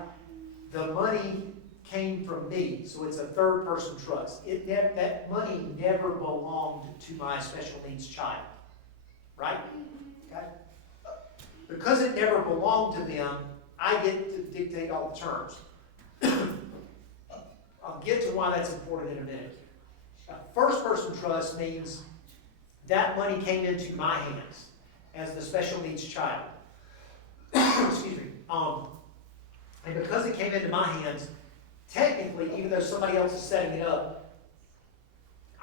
the money came from me, so it's a third-person trust. That money never belonged to my special needs child, right? Okay? Because it never belonged to them, I get to dictate all the terms. I'll get to why that's important in a minute. A first-person trust means that money came into my hands as the special needs child. Excuse me. And because it came into my hands, technically, even though somebody else is setting it up,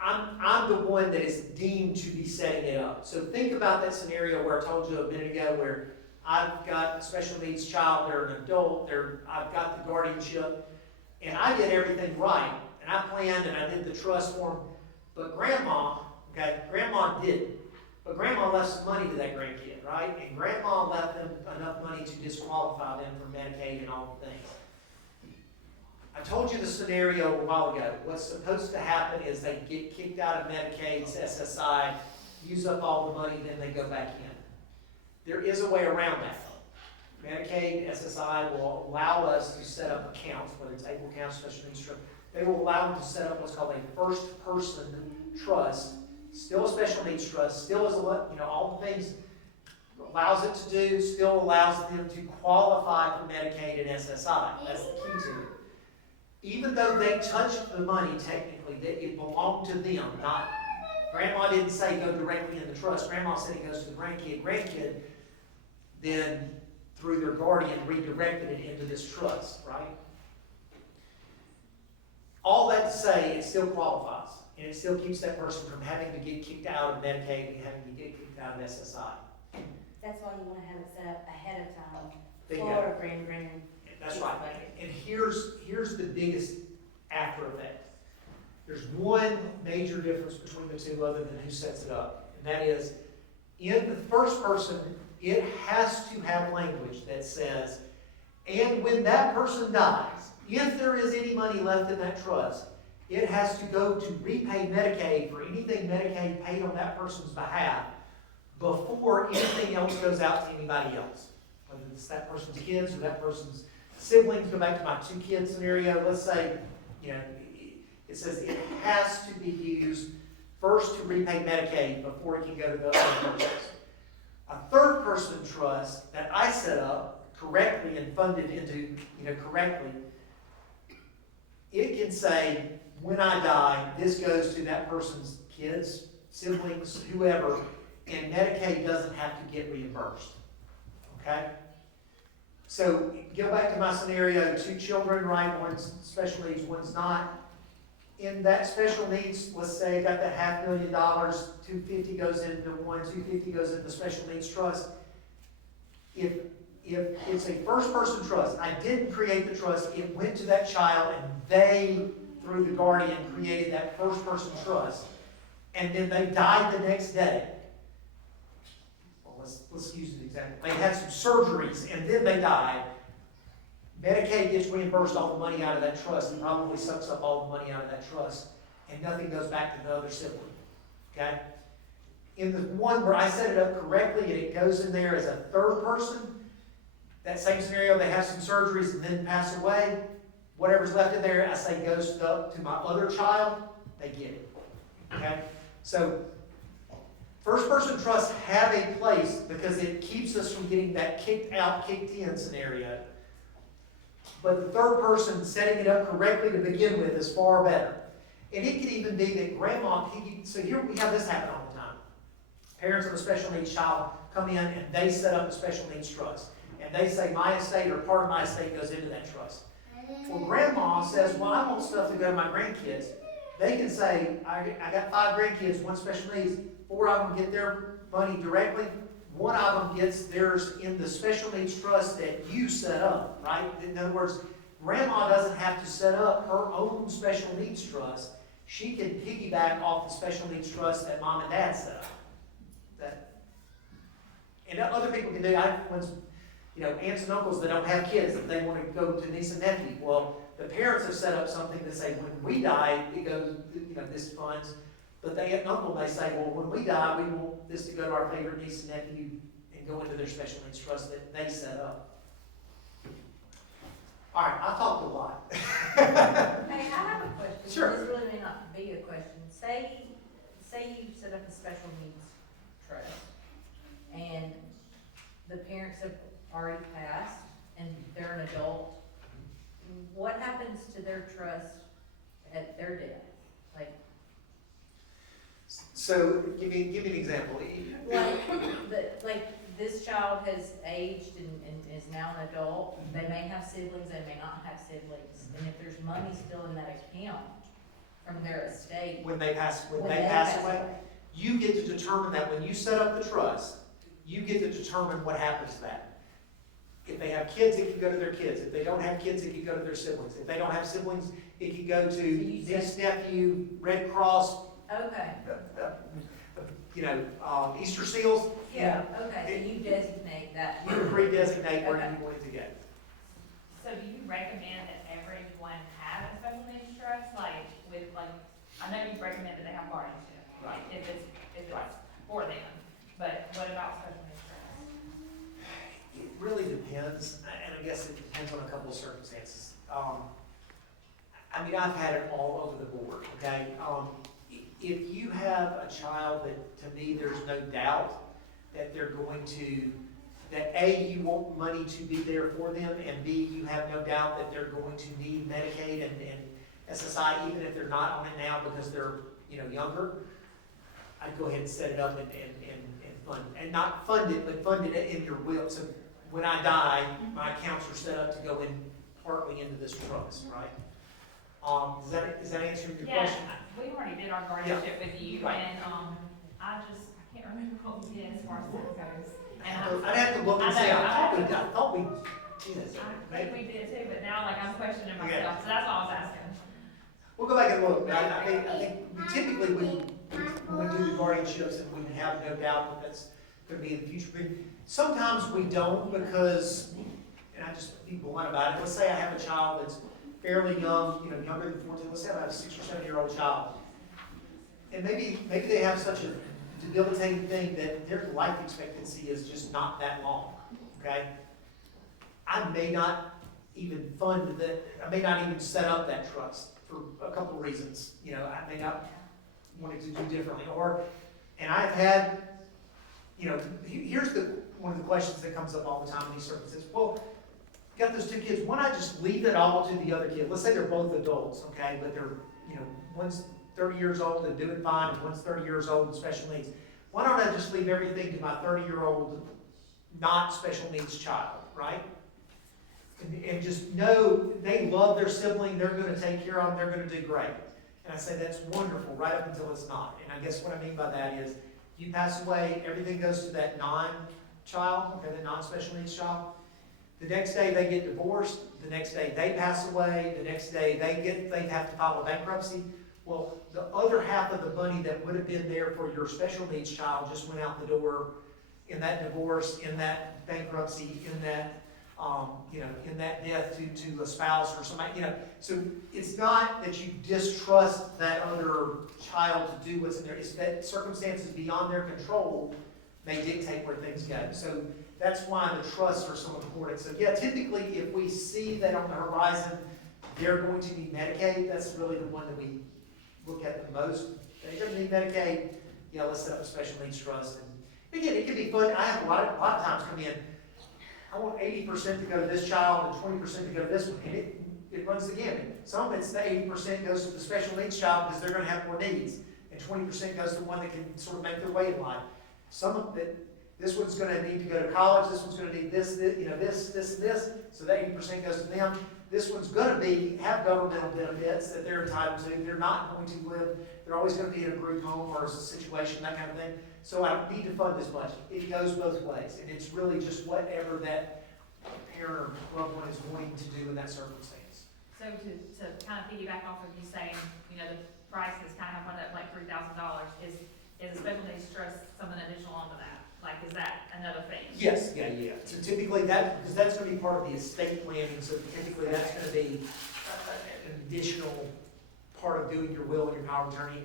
I'm the one that is deemed to be setting it up. So think about that scenario where I told you a minute ago where I've got a special needs child, they're an adult, I've got the guardianship, and I did everything right, and I planned and I did the trust form, but grandma didn't. But grandma left some money to that grandkid, right? And grandma left them enough money to disqualify them from Medicaid and all the things. I told you the scenario a while ago. What's supposed to happen is they get kicked out of Medicaid, SSI, use up all the money, then they go back in. There is a way around that. Medicaid, SSI will allow us to set up accounts, whether it's able accounts, special needs trust. They will allow them to set up what's called a first-person trust, still a special needs trust, still is all the things allows it to do, still allows them to qualify for Medicaid and SSI. That's the key to it. Even though they touched the money, technically, that it belonged to them, not grandma didn't say go directly in the trust. Grandma said it goes to the grandkid. Grandkid then, through their guardian, redirected it into this trust, right? All that to say, it still qualifies, and it still keeps that person from having to get kicked out of Medicaid and having to get kicked out of SSI. That's why you wanna have it set up ahead of time Bingo. for a grand. That's right. And here's the biggest after effect. There's one major difference between the two other than who sets it up. And that is, in the first person, it has to have language that says, and when that person dies, if there is any money left in that trust, it has to go to repay Medicaid for anything Medicaid paid on that person's behalf before anything else goes out to anybody else. Whether it's that person's kids or that person's siblings. Go back to my 2 kid scenario. Let's say, it says it has to be used first to repay Medicaid before it can go to the other persons. A third person trust that I set up correctly and funded into, correctly, it can say, when I die, this goes to that person's kids, siblings, whoever, and Medicaid doesn't have to get reimbursed. Okay? So, go back to my scenario, 2 children, right? One's special needs, one's not. In that special needs, let's say I got that $500,000, $250 goes into one, $250 goes into the special needs trust. If it's a first person trust, I didn't create the trust, it went to that child and they, through the guardian, created that first person trust, and then they died the next day. Well, let's use an example. They had some surgeries and then they died. Medicaid gets reimbursed all the money out of that trust and probably sucks up all the money out of that trust, and nothing goes back to the other sibling. Okay? In the one where I set it up correctly and it goes in there as a third person, that same scenario, they have some surgeries and then pass away, whatever's left in there, I say goes to my other child, they get it. Okay? So, first person trusts have a place because it keeps us from getting that kicked out, kicked in scenario. But the third person setting it up correctly to begin with is far better. And it could even be that grandma, so here we have this happen all the time. Parents of a special needs child come in and they set up a special needs trust. And they say my estate or part of my estate goes into that trust. Well, grandma says, well, I want stuff to go to my grandkids. They can say, I got 5 grandkids, 1 special needs, 4 of them get their money directly, 1 of them gets theirs in the special needs trust that you set up, right? In other words, grandma doesn't have to set up her own special needs trust. She can piggyback off the special needs trust that mom and dad set up. And other people can do, aunts and uncles that don't have kids, if they want to go to niece and nephew, well, the parents have set up something to say, when we die, it goes, this funds, but the aunt and uncle may say, well, when we die, we want this to go to our favorite niece and nephew and go into their special needs trust that they set up. All right, I've talked a lot. Hey, I have a question. Sure. This really may not be a question. Say you set up a special needs trust, and the parents have already passed, and they're an adult. What happens to their trust at their death? So, give me an example. Like this child has aged and is now an adult. They may have siblings, they may not have siblings, and if there's money still in that account from their estate. When they pass away, you get to determine that. When you set up the trust, you get to determine what happens to that. If they have kids, it can go to their kids. If they don't have kids, it can go to their siblings. If they don't have siblings, it can go to niece, nephew, Red Cross. Okay. Easter seals. Yeah, okay, so you designate that. You pre-designate where you want it to go. So do you recommend that everyone have a special needs trust, I know you recommend that they have guardianship, Right. if it's Right. for them, but what about special needs trusts? It really depends, and I guess it depends on a couple of circumstances. I've had it all over the board, okay? If you have a child that, to me, there's no doubt that they're going to, that A, you want money to be there for them, and B, you have no doubt that they're going to need Medicaid and SSI, even if they're not on it now because they're, younger, I'd go ahead and set it up and fund, and not fund it, but fund it in your will. So when I die, my accounts are set up to go in partly into this trust, right? Does that answer your question? We already did our guardianship with you, Right. and, I can't remember what we did as far as that goes. I'd have to look and say, I thought we did. I think we did too, but now, I'm questioning myself, so that's all I was asking. We'll go back and look, but I think typically when we do the guardianships and we have no doubt that that's gonna be in the future. But sometimes we don't because, and I just be blunt about it, let's say I have a child that's fairly young, younger than 14, let's say I have a 6 or 7 year old child. And maybe they have such a debilitating thing that their life expectancy is just not that long, okay? I may not even I may not even set up that trust for a couple of reasons. I may not want it to do differently. And I've had, here's one of the questions that comes up all the time in these circumstances. Well, you got those 2 kids, why not just leave it all to the other kid? Let's say they're both adults, okay, but they're, one's 30 years old and doing fine, and one's 30 years old and special needs. Why don't I just leave everything to my 30-year-old not special needs child, right? And just know they love their sibling, they're going to take care of them, they're going to do great. And I say that's wonderful right up until it's not. And I guess what I mean by that is you pass away, everything goes to that non-child, okay, the non-special needs child. The next day they get divorced, the next day they pass away, the next day they have to file a bankruptcy. Well, the other half of the money that would have been there for your special needs child just went out the door in that divorce, in that bankruptcy, in that in that death to a spouse or somebody, So it's not that you distrust that other child to do what's in there. It's that circumstances beyond their control may dictate where things go. So that's why the trusts are so important. So yeah, typically if we see that on the horizon, they're going to need Medicaid, that's really the one that we look at the most. They're going to need Medicaid, let's set up a special needs trust. And again, it can be fun. I have a lot of times come in, I want 80% to go to this child and 20% to go to this one. And it runs the gamut. Some of it's the 80% goes to the special needs child because they're gonna have more needs, and 20% goes to one that can sort of make their way in life. Some of it, this one's gonna need to go to college, this one's gonna need this, you know, this, and this, so the 80% goes to them. This one's gonna have governmental benefits that they're entitled to. They're not going to live, they're always gonna be in a group home or a situation, that kind of thing. So I need to fund this budget. It goes both ways, and it's really just whatever that parent or loved one is wanting to do in that circumstance. So to kind of piggyback off of you saying, you know, the price is kind of went up like $3,000, is a special needs trust something additional onto that? Like, is that another thing? Yes, yeah. So typically because that's gonna be part of the estate planning, so typically that's gonna be an additional part of doing your will and your power of attorney.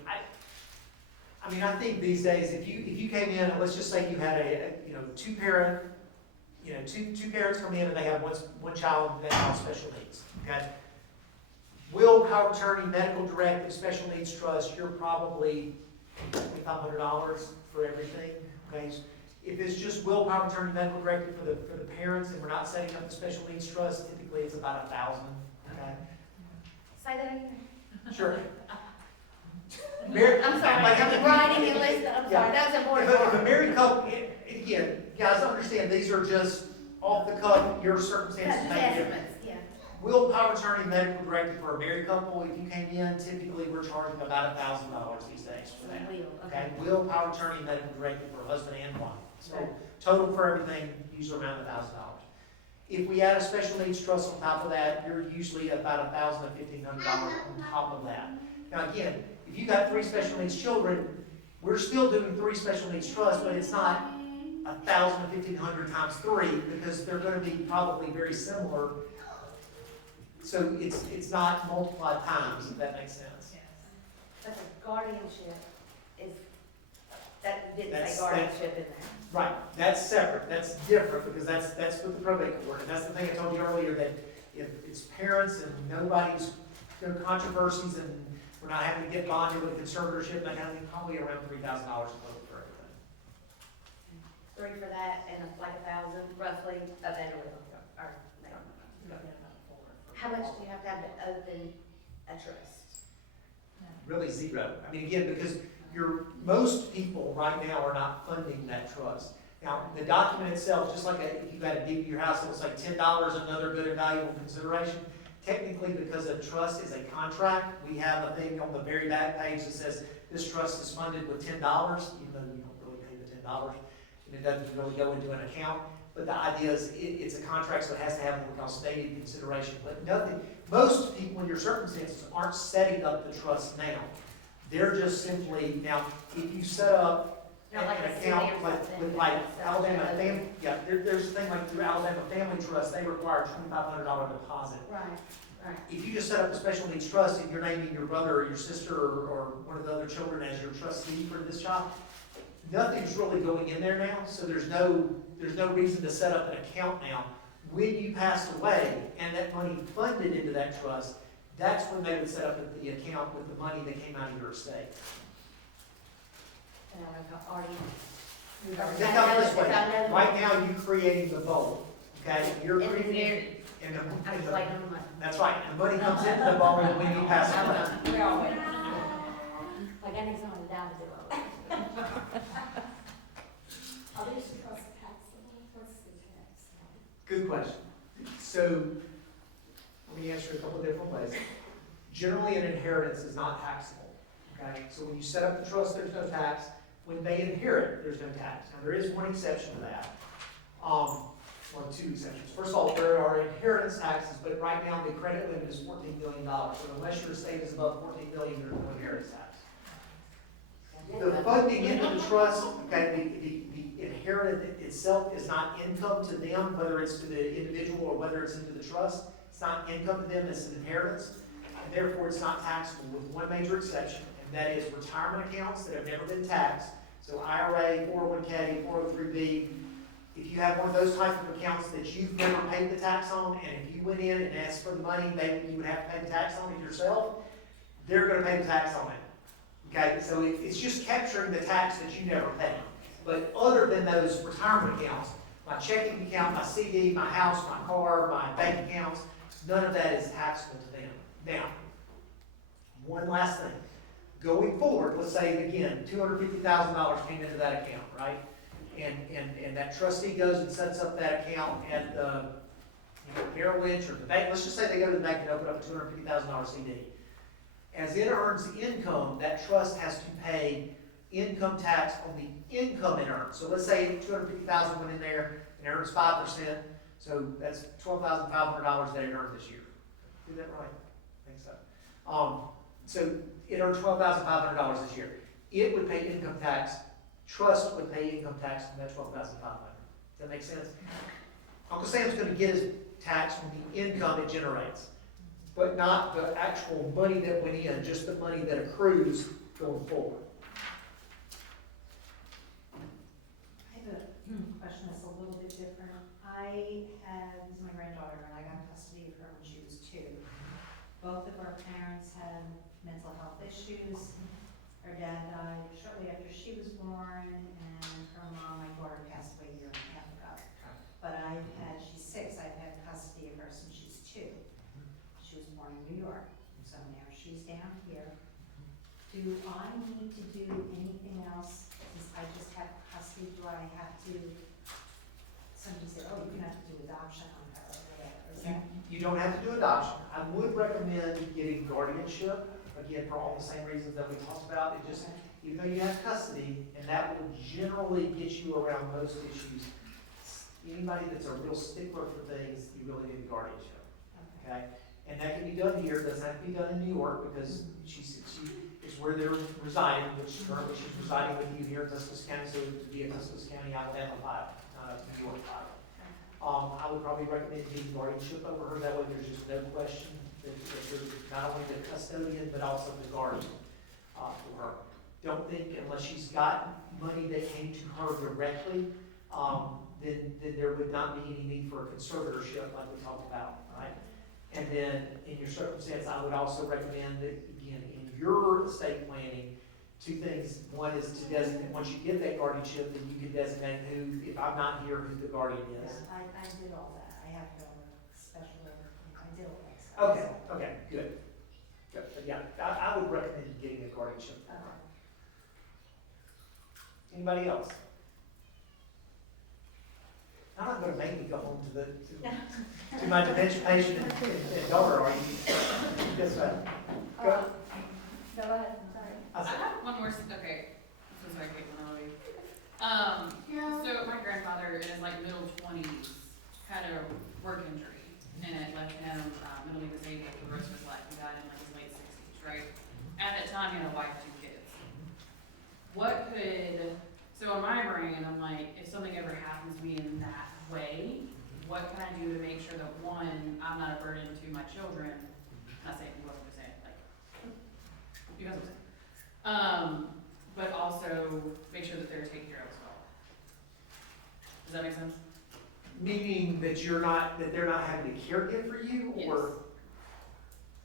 I mean, I think these days, if you came in, and let's just say you had two parents come in and they have one child that has special needs, okay? Will, power of attorney, medical directive, special needs trust, you're probably $2,500 for everything, okay? If it's just will, power of attorney, medical directive for the parents, and we're not setting up the special needs trust, typically it's about $1,000, okay? Say that again. Sure. I'm sorry, I'm writing and listening, I'm sorry, that's important. If a married couple, again, guys, understand, these are just off the cuff, your circumstances may be different. Yeah. Will, power of attorney, medical directive for a married couple, if you came in, typically we're charging about $1,000 these days for that. Okay, will, power of attorney, medical directive for husband and wife. So total for everything, usually around $1,000. If we add a special needs trust on top of that, you're usually about $1,000 to $1,500 on top of that. Now again, if you got 3 special needs children, we're still doing 3 special needs trusts, but it's not 1,000 to 1,500 times 3 because they're going to be probably very similar. So it's not multiplied times, if that makes sense. But the guardianship is, that didn't That's- say guardianship in there. Right, that's separate, that's different, because that's with the probate court, and that's the thing I told you earlier, that if it's parents and nobody's, no controversies, and we're not having to get bonded with a conservatorship, that kind of thing, probably around $3,000 total for everything. 3 for that, and like 1,000 roughly of that, or, how much do you have to open a trust? Really zero. I mean, again, because most people right now are not funding that trust. Now, the document itself, just like if you had a deed to your house, it was like $10, another good and valuable consideration. Technically, because a trust is a contract, we have a thing on the very back page that says this trust is funded with $10, even though you don't really pay the $10, and it doesn't really go into an account. But the idea is it's a contract, so it has to have what we call stated consideration. But most people in your circumstances aren't setting up the trust now. They're just simply, now, if you set up an account with Alabama Family, there's a thing like through Alabama Family Trust, they require a $2,500 deposit. Right. If you just set up a special needs trust and you're naming your brother or your sister or one of the other children as your trustee for this child, nothing's really going in there now, so there's no reason to set up an account now. When you passed away and that money funded into that trust, that's when they would set up the account with the money that came out of your estate. And I've already. Think of it this way, right now you're creating the bowl, okay? You're And creating, there- and I'm just waiting on the money. that's right, and the money comes into the bowl when you pass away. We're all waiting. Like, I need someone to die to do all this. Are these trusts taxable? What's the tax? Good question. So, let me answer it a couple of different ways. Generally, an inheritance is not taxable, okay? So when you set up the trust, there's no tax. When they inherit, there's no tax. Now, there is one exception to that. Well, 2 exceptions. First of all, there are inheritance taxes, but right now the credit limit is $14 million. So unless your estate is above $14 million, there's no inheritance tax. The funding into the trust, okay, the inheritance itself is not income to them, whether it's to the individual or whether it's into the trust. It's not income to them, it's an inheritance, and therefore it's not taxable with one major exception, and that is retirement accounts that have never been taxed. So IRA, 401k, 403b, if you have one of those type of accounts that you've never paid the tax on, and if you went in and asked for the money, you would have to pay the tax on it yourself, they're gonna pay the tax on it. Okay, so it's just capturing the tax that you never paid. But other than those retirement accounts, my checking account, my CD, my house, my car, my bank accounts, None of that is taxable to them. Now, one last thing. Going forward, let's say again, $250,000 came into that account, right? And that trustee goes and sets up that account at the, Merrill Lynch or the bank. Let's just say they go to the bank and open up a $250,000 CD. As it earns income, that trust has to pay income tax on the income it earns. So let's say $250,000 went in there and earns 5%, so that's $12,500 that it earned this year. Did that right? I think so. So it earned $12,500 this year. It would pay income tax. Trust would pay income tax on that $12,500. Does that make sense? Uncle Sam's going to get his tax on the income it generates, but not the actual money that went in, just the money that accrues going forward. I have a question that's a little bit different. I had, this is my granddaughter, and I got custody of her when she was 2. Both of our parents had mental health issues. Her dad died shortly after she was born, and her mom, my daughter, passed away a year and a half ago. But she's 6, I've had custody of her since she's 2. She was born in New York, so now she's down here. Do I need to do anything else, since I just have custody? Do I have to, somebody said, oh, you're gonna have to do adoption on her, or whatever, is that? You don't have to do adoption. I would recommend getting guardianship, again, for all the same reasons that we talked about. It just, even though you have custody, and that will generally get you around most issues, anybody that's a real stickler for things, you really need a guardianship, okay? And that can be done here, it doesn't have to be done in New York, because it's where they're residing, which currently she's residing with you here in Tuscaloosa County, so to be a Tuscaloosa County, Alabama file, not a New York file. I would probably recommend getting guardianship over her, that way there's just no question that you're not only the custodian, but also the guardian for her. Don't think, unless she's got money that came to her directly, then there would not be any need for a conservatorship like we talked about, right? And then in your circumstance, I would also recommend that, again, in your estate planning, 2 things. One is to designate, once you get that guardianship, then you can designate who, if I'm not here, who the guardian is. Yeah, I did all that. I have no special, I did all that stuff. Okay, okay, good. Good. But yeah, I would recommend getting a guardianship. Okay. Anybody else? I'm not gonna make me go home to my dementia patient and daughter, are you? Yes, ma'am. Go. No, go ahead, sorry. I have one more, okay, so sorry, Caitlin, I love you. So my grandfather in his like middle 20s had a work injury, and it left him mentally disabled for the rest of his life. He died in like his late 60s, right? At that time, he had a wife, 2 kids. What could, so in my brain, I'm like, if something ever happens to me in that way, what can I do to make sure that, 1, I'm not a burden to my children? Not saying what I'm saying, like, you guys what I'm saying. But also make sure that they're taken care of as well. Does that make sense? Meaning that they're not having to caregive for you, or? Yes.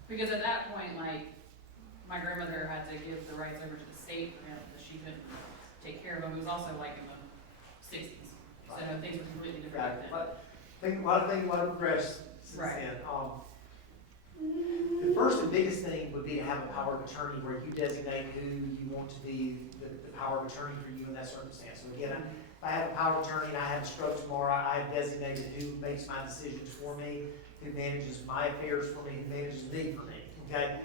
Because at that point, like, my grandmother had to give the rights over to the state for him, because she couldn't take care of him. He was also like in the 60s, so things were completely different back then. A lot of things have progressed since Right. then. The first and biggest thing would be to have a power of attorney where you designate who you want to be the power of attorney for you in that circumstance. So again, if I have a power of attorney and I have a stroke tomorrow, I have designated who makes my decisions for me, who manages my affairs for me, who manages me for me, okay?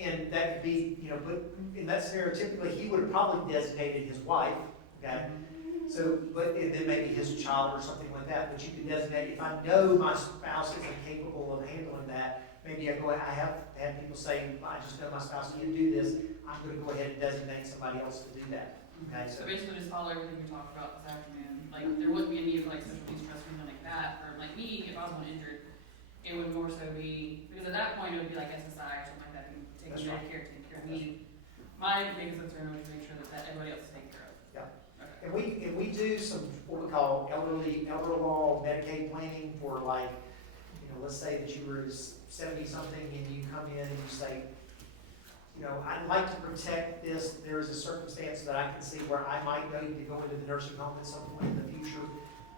And that could be, but in that scenario, typically he would have probably designated his wife, okay? So, and then maybe his child or something like that, but you can designate, if I know my spouse isn't capable of handling that, maybe I have had people say, I just know my spouse can't do this, I'm gonna go ahead and designate somebody else to do that, okay? So basically just follow everything we talked about this afternoon. Like, there wouldn't be a need for like special needs trust or anything like that, or like me, if I was injured, it would more so be, because at that point, it would be like SSI or something like that, and taking care of me. My biggest concern was to make sure that everybody else is taken care of. Yeah. Okay. And we do some, what we call elder law Medicaid planning for like, let's say that you were 70-something and you come in and you say, I'd like to protect this. There is a circumstance that I can see where I might need to go into the nursing home at some point in the future.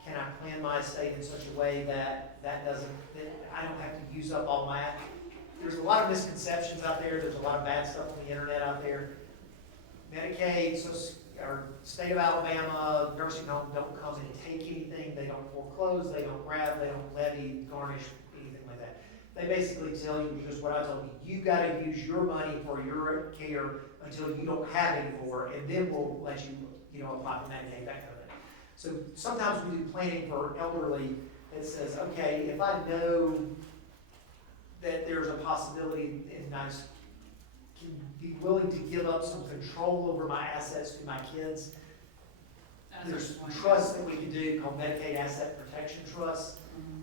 can I plan my estate in such a way that that I don't have to use up all my, there's a lot of misconceptions out there, there's a lot of bad stuff on the internet out there. Medicaid, or state of Alabama, nursing home don't come and take anything, they don't foreclose, they don't grab, they don't levy, garnish, anything like that. They basically tell you just what I told you, you gotta use your money for your care until you don't have any more, and then we'll let you, apply for Medicaid, that kind of thing. So sometimes we do planning for elderly that says, okay, if I know that there's a possibility and I can be willing to give up some control over my assets to my kids, there's trusts that we can do called Medicaid Asset Protection Trust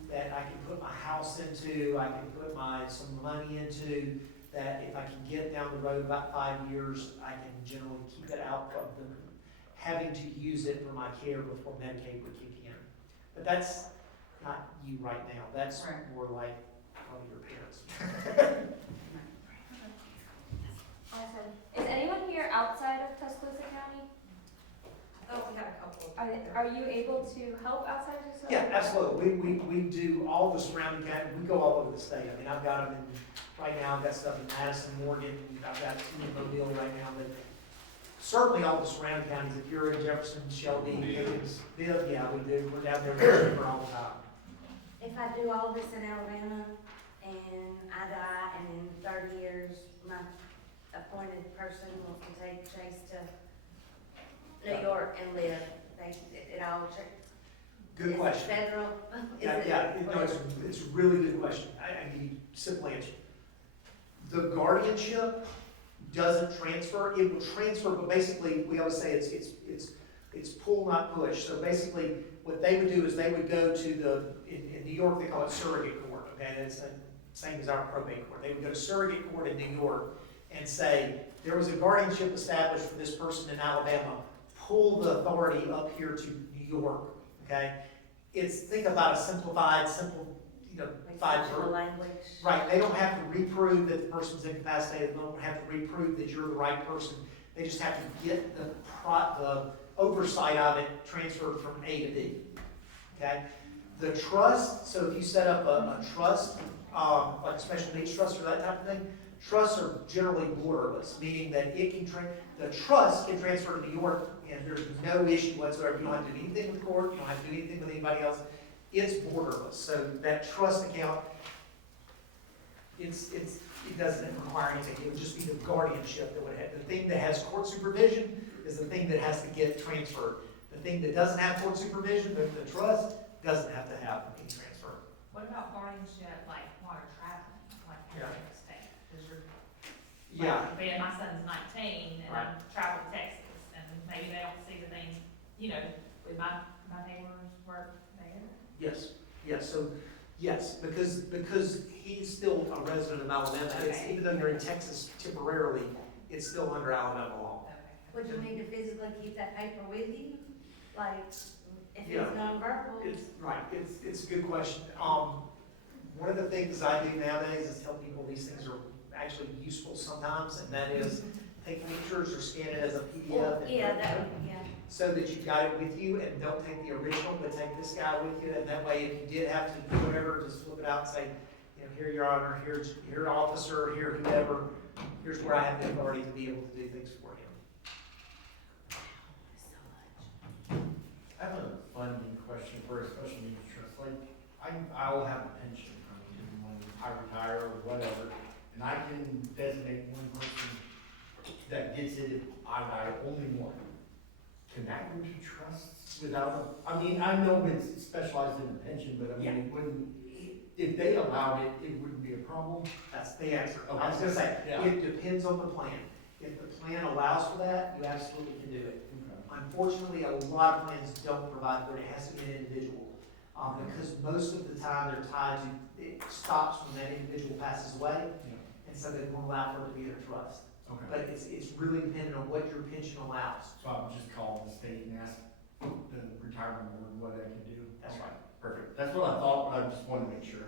that I can put my house into, I can put some money into, that if I can get down the road about 5 years, I can generally keep it out of the having to use it for my care before Medicaid would kick in. But that's not you right now. That's more like probably your parents. Awesome. Is anyone here outside of Tuscaloosa County? Oh, we have a couple. Are you able to help outside of Tuscaloosa? Yeah, absolutely. We do all the surrounding counties. We go all over the state. I mean, I've got them in, right now, I've got stuff in Madison, Morgan, I've got two in Mobile right now, but certainly all the surrounding counties. If you're in Jefferson, Shelby, Higgins, Bibb, yeah, we do. We're down there for all the time. If I do all this in Alabama and I die and in 30 years my appointed person wants to take Chase to New York and live, it all, Good is question. it federal? No, it's a really good question. I give you a simple answer. The guardianship doesn't transfer. It will transfer, but basically, we always say it's pull, not push. So basically, what they would do is they would go to in New York, they call it surrogate court, okay? It's the same as our probate court. They would go to surrogate court in New York and say, there was a guardianship established for this person in Alabama. Pull the authority up here to New York, okay? Think about a simple, language. Right, they don't have to reprove that the person's incapacitated, they don't have to reprove that you're the right person. They just have to get the oversight of it transferred from A to B, okay? The trust, so if you set up a trust, like a special needs trust or that type of thing, trusts are generally borderless, meaning that the trust can transfer to New York and there's no issue whatsoever. You don't have to do anything with court, you don't have to do anything with anybody else. It's borderless. So that trust account, it doesn't require anything. It would just be the guardianship that would have. The thing that has court supervision is the thing that has to get transferred. The thing that doesn't have court supervision, the trust, doesn't have to have any transfer. What about guardianship, like water traveling, like Yeah. having a state? Yeah. Being my son's 19 and I'm traveling to Texas, and maybe they don't see the things, with my neighbors work there. Yes, because he's still a resident of Alabama. Okay. Even though you're in Texas temporarily, it's still under Alabama law. Would you need to physically keep that paper with you? Like, if Yeah. it's nonverbal? It's a good question. One of the things I do nowadays is tell people these things are actually useful sometimes, and that is take pictures or scan it as a PDF. So that you've got it with you, and don't take the original, but take this guy with you, and that way if you did have to do whatever, just flip it out and say, here, Your Honor, here, officer, here, whoever, here's where I have the authority to be able to do things for him. I have a funding question for a special needs trust. Like, I'll have a pension when I retire or whatever, and I can designate one person that gets it if I die, only one. Can that go to trusts without I know it's specialized in the pension, but it wouldn't, if they allowed it, it wouldn't be a problem. That's the answer. Okay. I was gonna say, Yeah. it depends on the plan. If the plan allows for that, you absolutely can do it. Unfortunately, a lot of plans don't provide for it. It has to be an individual. Because most of the time they're tied to, it stops when that individual passes away. And so they won't allow for it to be in a trust. Okay. But it's really dependent on what your pension allows. So I would just call the state and ask the retirement board what I can do. That's right. Perfect. That's what I thought, but I just wanted to make sure.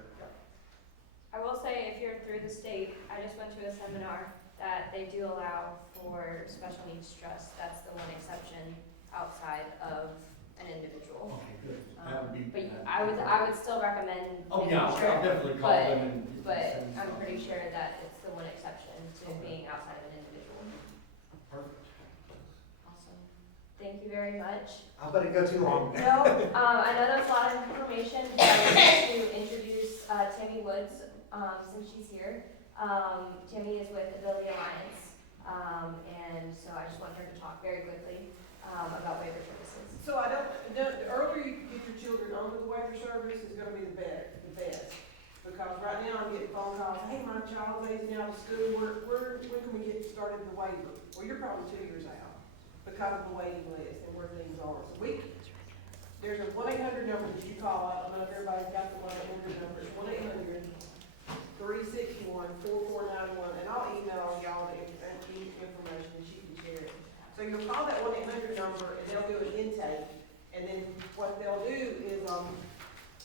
I will say, if you're through the state, I just went to a seminar that they do allow for special needs trust. That's the one exception outside of an individual. Okay, good. That would be. But I would still recommend Oh, making yeah, I'll sure, definitely call but- them and. but I'm pretty sure that it's the one exception to being outside of an individual. Perfect. Awesome. Thank you very much. I bet it go too long. No, I know that's a lot of information, but I would like to introduce Tammy Woods, since she's here. Tammy is with the Ability Alliance, and so I just want her to talk very quickly about waiver services. So the earlier you get your children onto the waiver service is gonna be the best. Because right now I'm getting phone calls, hey, my child's aging out of school, when can we get started the waiver? Well, you're probably 2 years out because of the waiting list and where things are. So there's a 1-800 number that you call, I don't know if everybody's got the 1-800 number, it's 1-800-361-4491, and I'll email y'all the information and she can share it. So you'll call that 1-800 number and they'll do an intake, and then what they'll do is,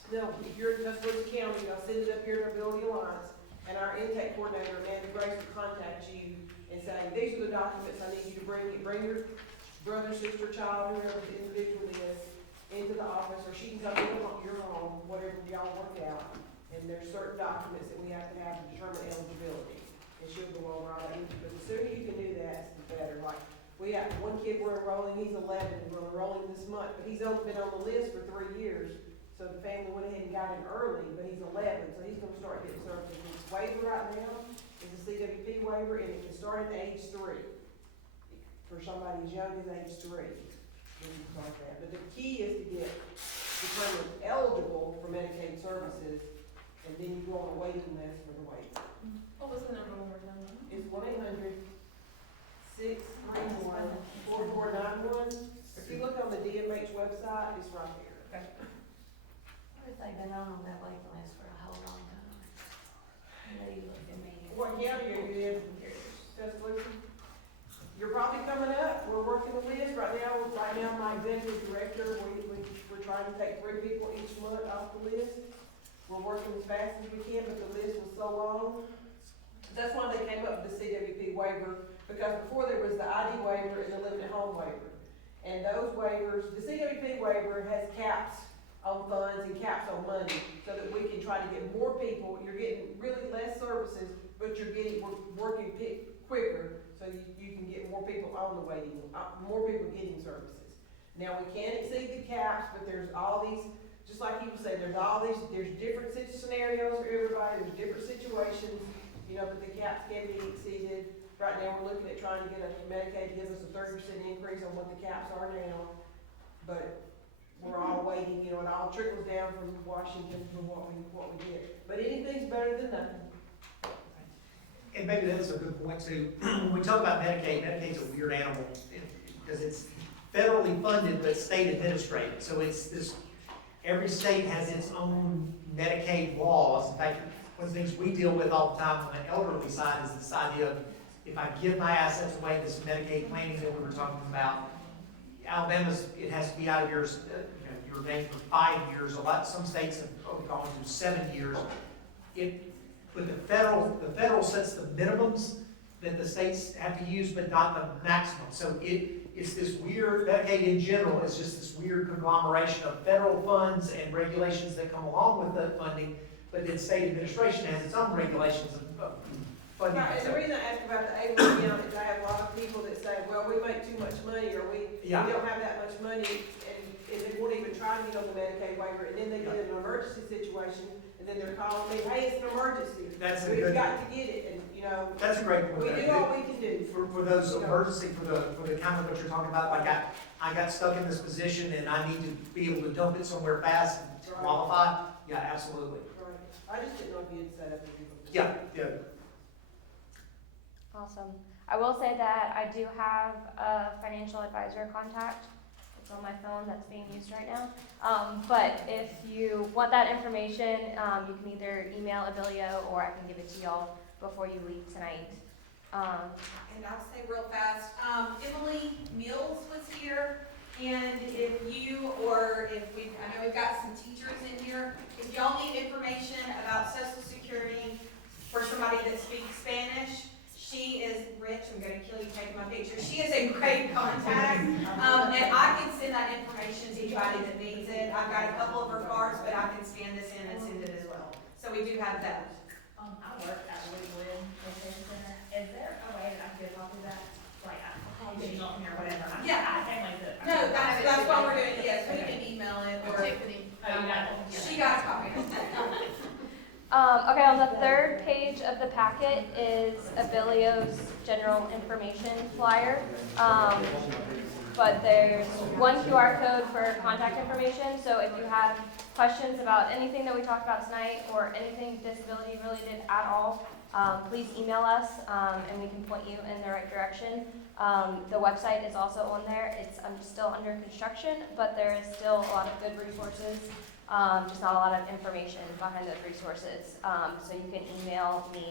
if you're in Tuscaloosa County, they'll send it up here to Ability Alliance, and our intake coordinator, Amanda Grace, will contact you and say, these are the documents I need you to bring your brother, sister, child, whoever the individual is, into the office, or she can come in on your own, whatever y'all work out. And there's certain documents that we have to determine eligibility, and she'll go over all that. But the sooner you can do that, the better. Like, we have one kid we're enrolling, he's 11, and we're enrolling this month, but he's only been on the list for 3 years. So the family went ahead and got in early, but he's 11, so he's gonna start getting services. His waiver right now is a CWP waiver, and it can start at age 3. For somebody as young as age 3, we can start that. But the key is to get determined eligible for Medicaid services, and then you go on a waiting list for the waiver. What was the number one more time? It's 1-800-631-4491. If you look on the DMH website, it's right there. Okay. What if they've been on that waiting list for a whole long time? And they look at me. What county are you in? Tuscaloosa? You're probably coming up. We're working the list right now. My executive director, we're trying to take 3 people each month off the list. We're working as fast as we can, but the list was so long. That's why they came up with the CWP waiver, because before there was the ID waiver and the limited home waiver. And those waivers, the CWP waiver has caps on funds and caps on money, so that we can try to get more people. You're getting really less services, but we're working quicker, so you can get more people on the waiting, more people getting services. Now, we can't exceed the caps, but there's all these, just like you said, there's different scenarios for everybody, there's different situations, but the caps can be exceeded. Right now, we're looking at trying to get Medicaid to give us a 30% increase on what the caps are now, but we're all waiting, it all trickles down from Washington for what we get. But anything's better than nothing. And maybe that's a good point too. When we talk about Medicaid's a weird animal because it's federally funded but state administrated. So it's this, every state has its own Medicaid laws. In fact, one of the things we deal with all the time on the elderly side is this idea of if I give my assets away, this Medicaid planning that we were talking about, Alabama's, it has to be out of your name for 5 years. Some states have gone to 7 years. But the federal sets the minimums that the states have to use, but not the maximum. So it's this weird, Medicaid in general is just this weird conglomeration of federal funds and regulations that come along with the funding, but then state administration has its own regulations of funding. Right, and the reason I asked about the able account is I have a lot of people that say, well, we make too much money, or we don't have that much money, and they won't even try to get on the Medicaid waiver, and then they get in an emergency situation, and then they're calling me, hey, it's an emergency. We've got to get it, and That's a great point. we do all we can do. For those emergency, for the kind of what you're talking about, like I got stuck in this position and I need to be able to dump it somewhere fast and qualify. Yeah, absolutely. Right. I just didn't know if you had set up anything. Yeah. Awesome. I will say that I do have a financial advisor contact. It's on my phone that's being used right now. But if you want that information, you can either email Abilio or I can give it to y'all before you leave tonight. And I'll say real fast, Emily Mills was here, and if you, or if I know we've got some teachers in here, if y'all need information about Social Security for somebody that speaks Spanish, she is rich, I'm gonna kill you, take my picture. She is a great contact, and I can send that information to anybody that needs it. I've got a couple of her cards, but I can scan this in and send it as well. So we do have that. I work at the Woodland Education Center. Is there a way that I can get a copy of that? Like, I'll get it on here or whatever. Yeah. I can't like that. No, that's what we're doing, yes, we can email it, or Tiffany. Oh, you got it. she got a copy. Okay, on the third page of the packet is Abilio's general information flyer. But there's one QR code for contact information, so if you have questions about anything that we talked about tonight or anything disability related at all, please email us, and we can point you in the right direction. The website is also on there. It's still under construction, but there is still a lot of good resources, just not a lot of information behind those resources. So you can email me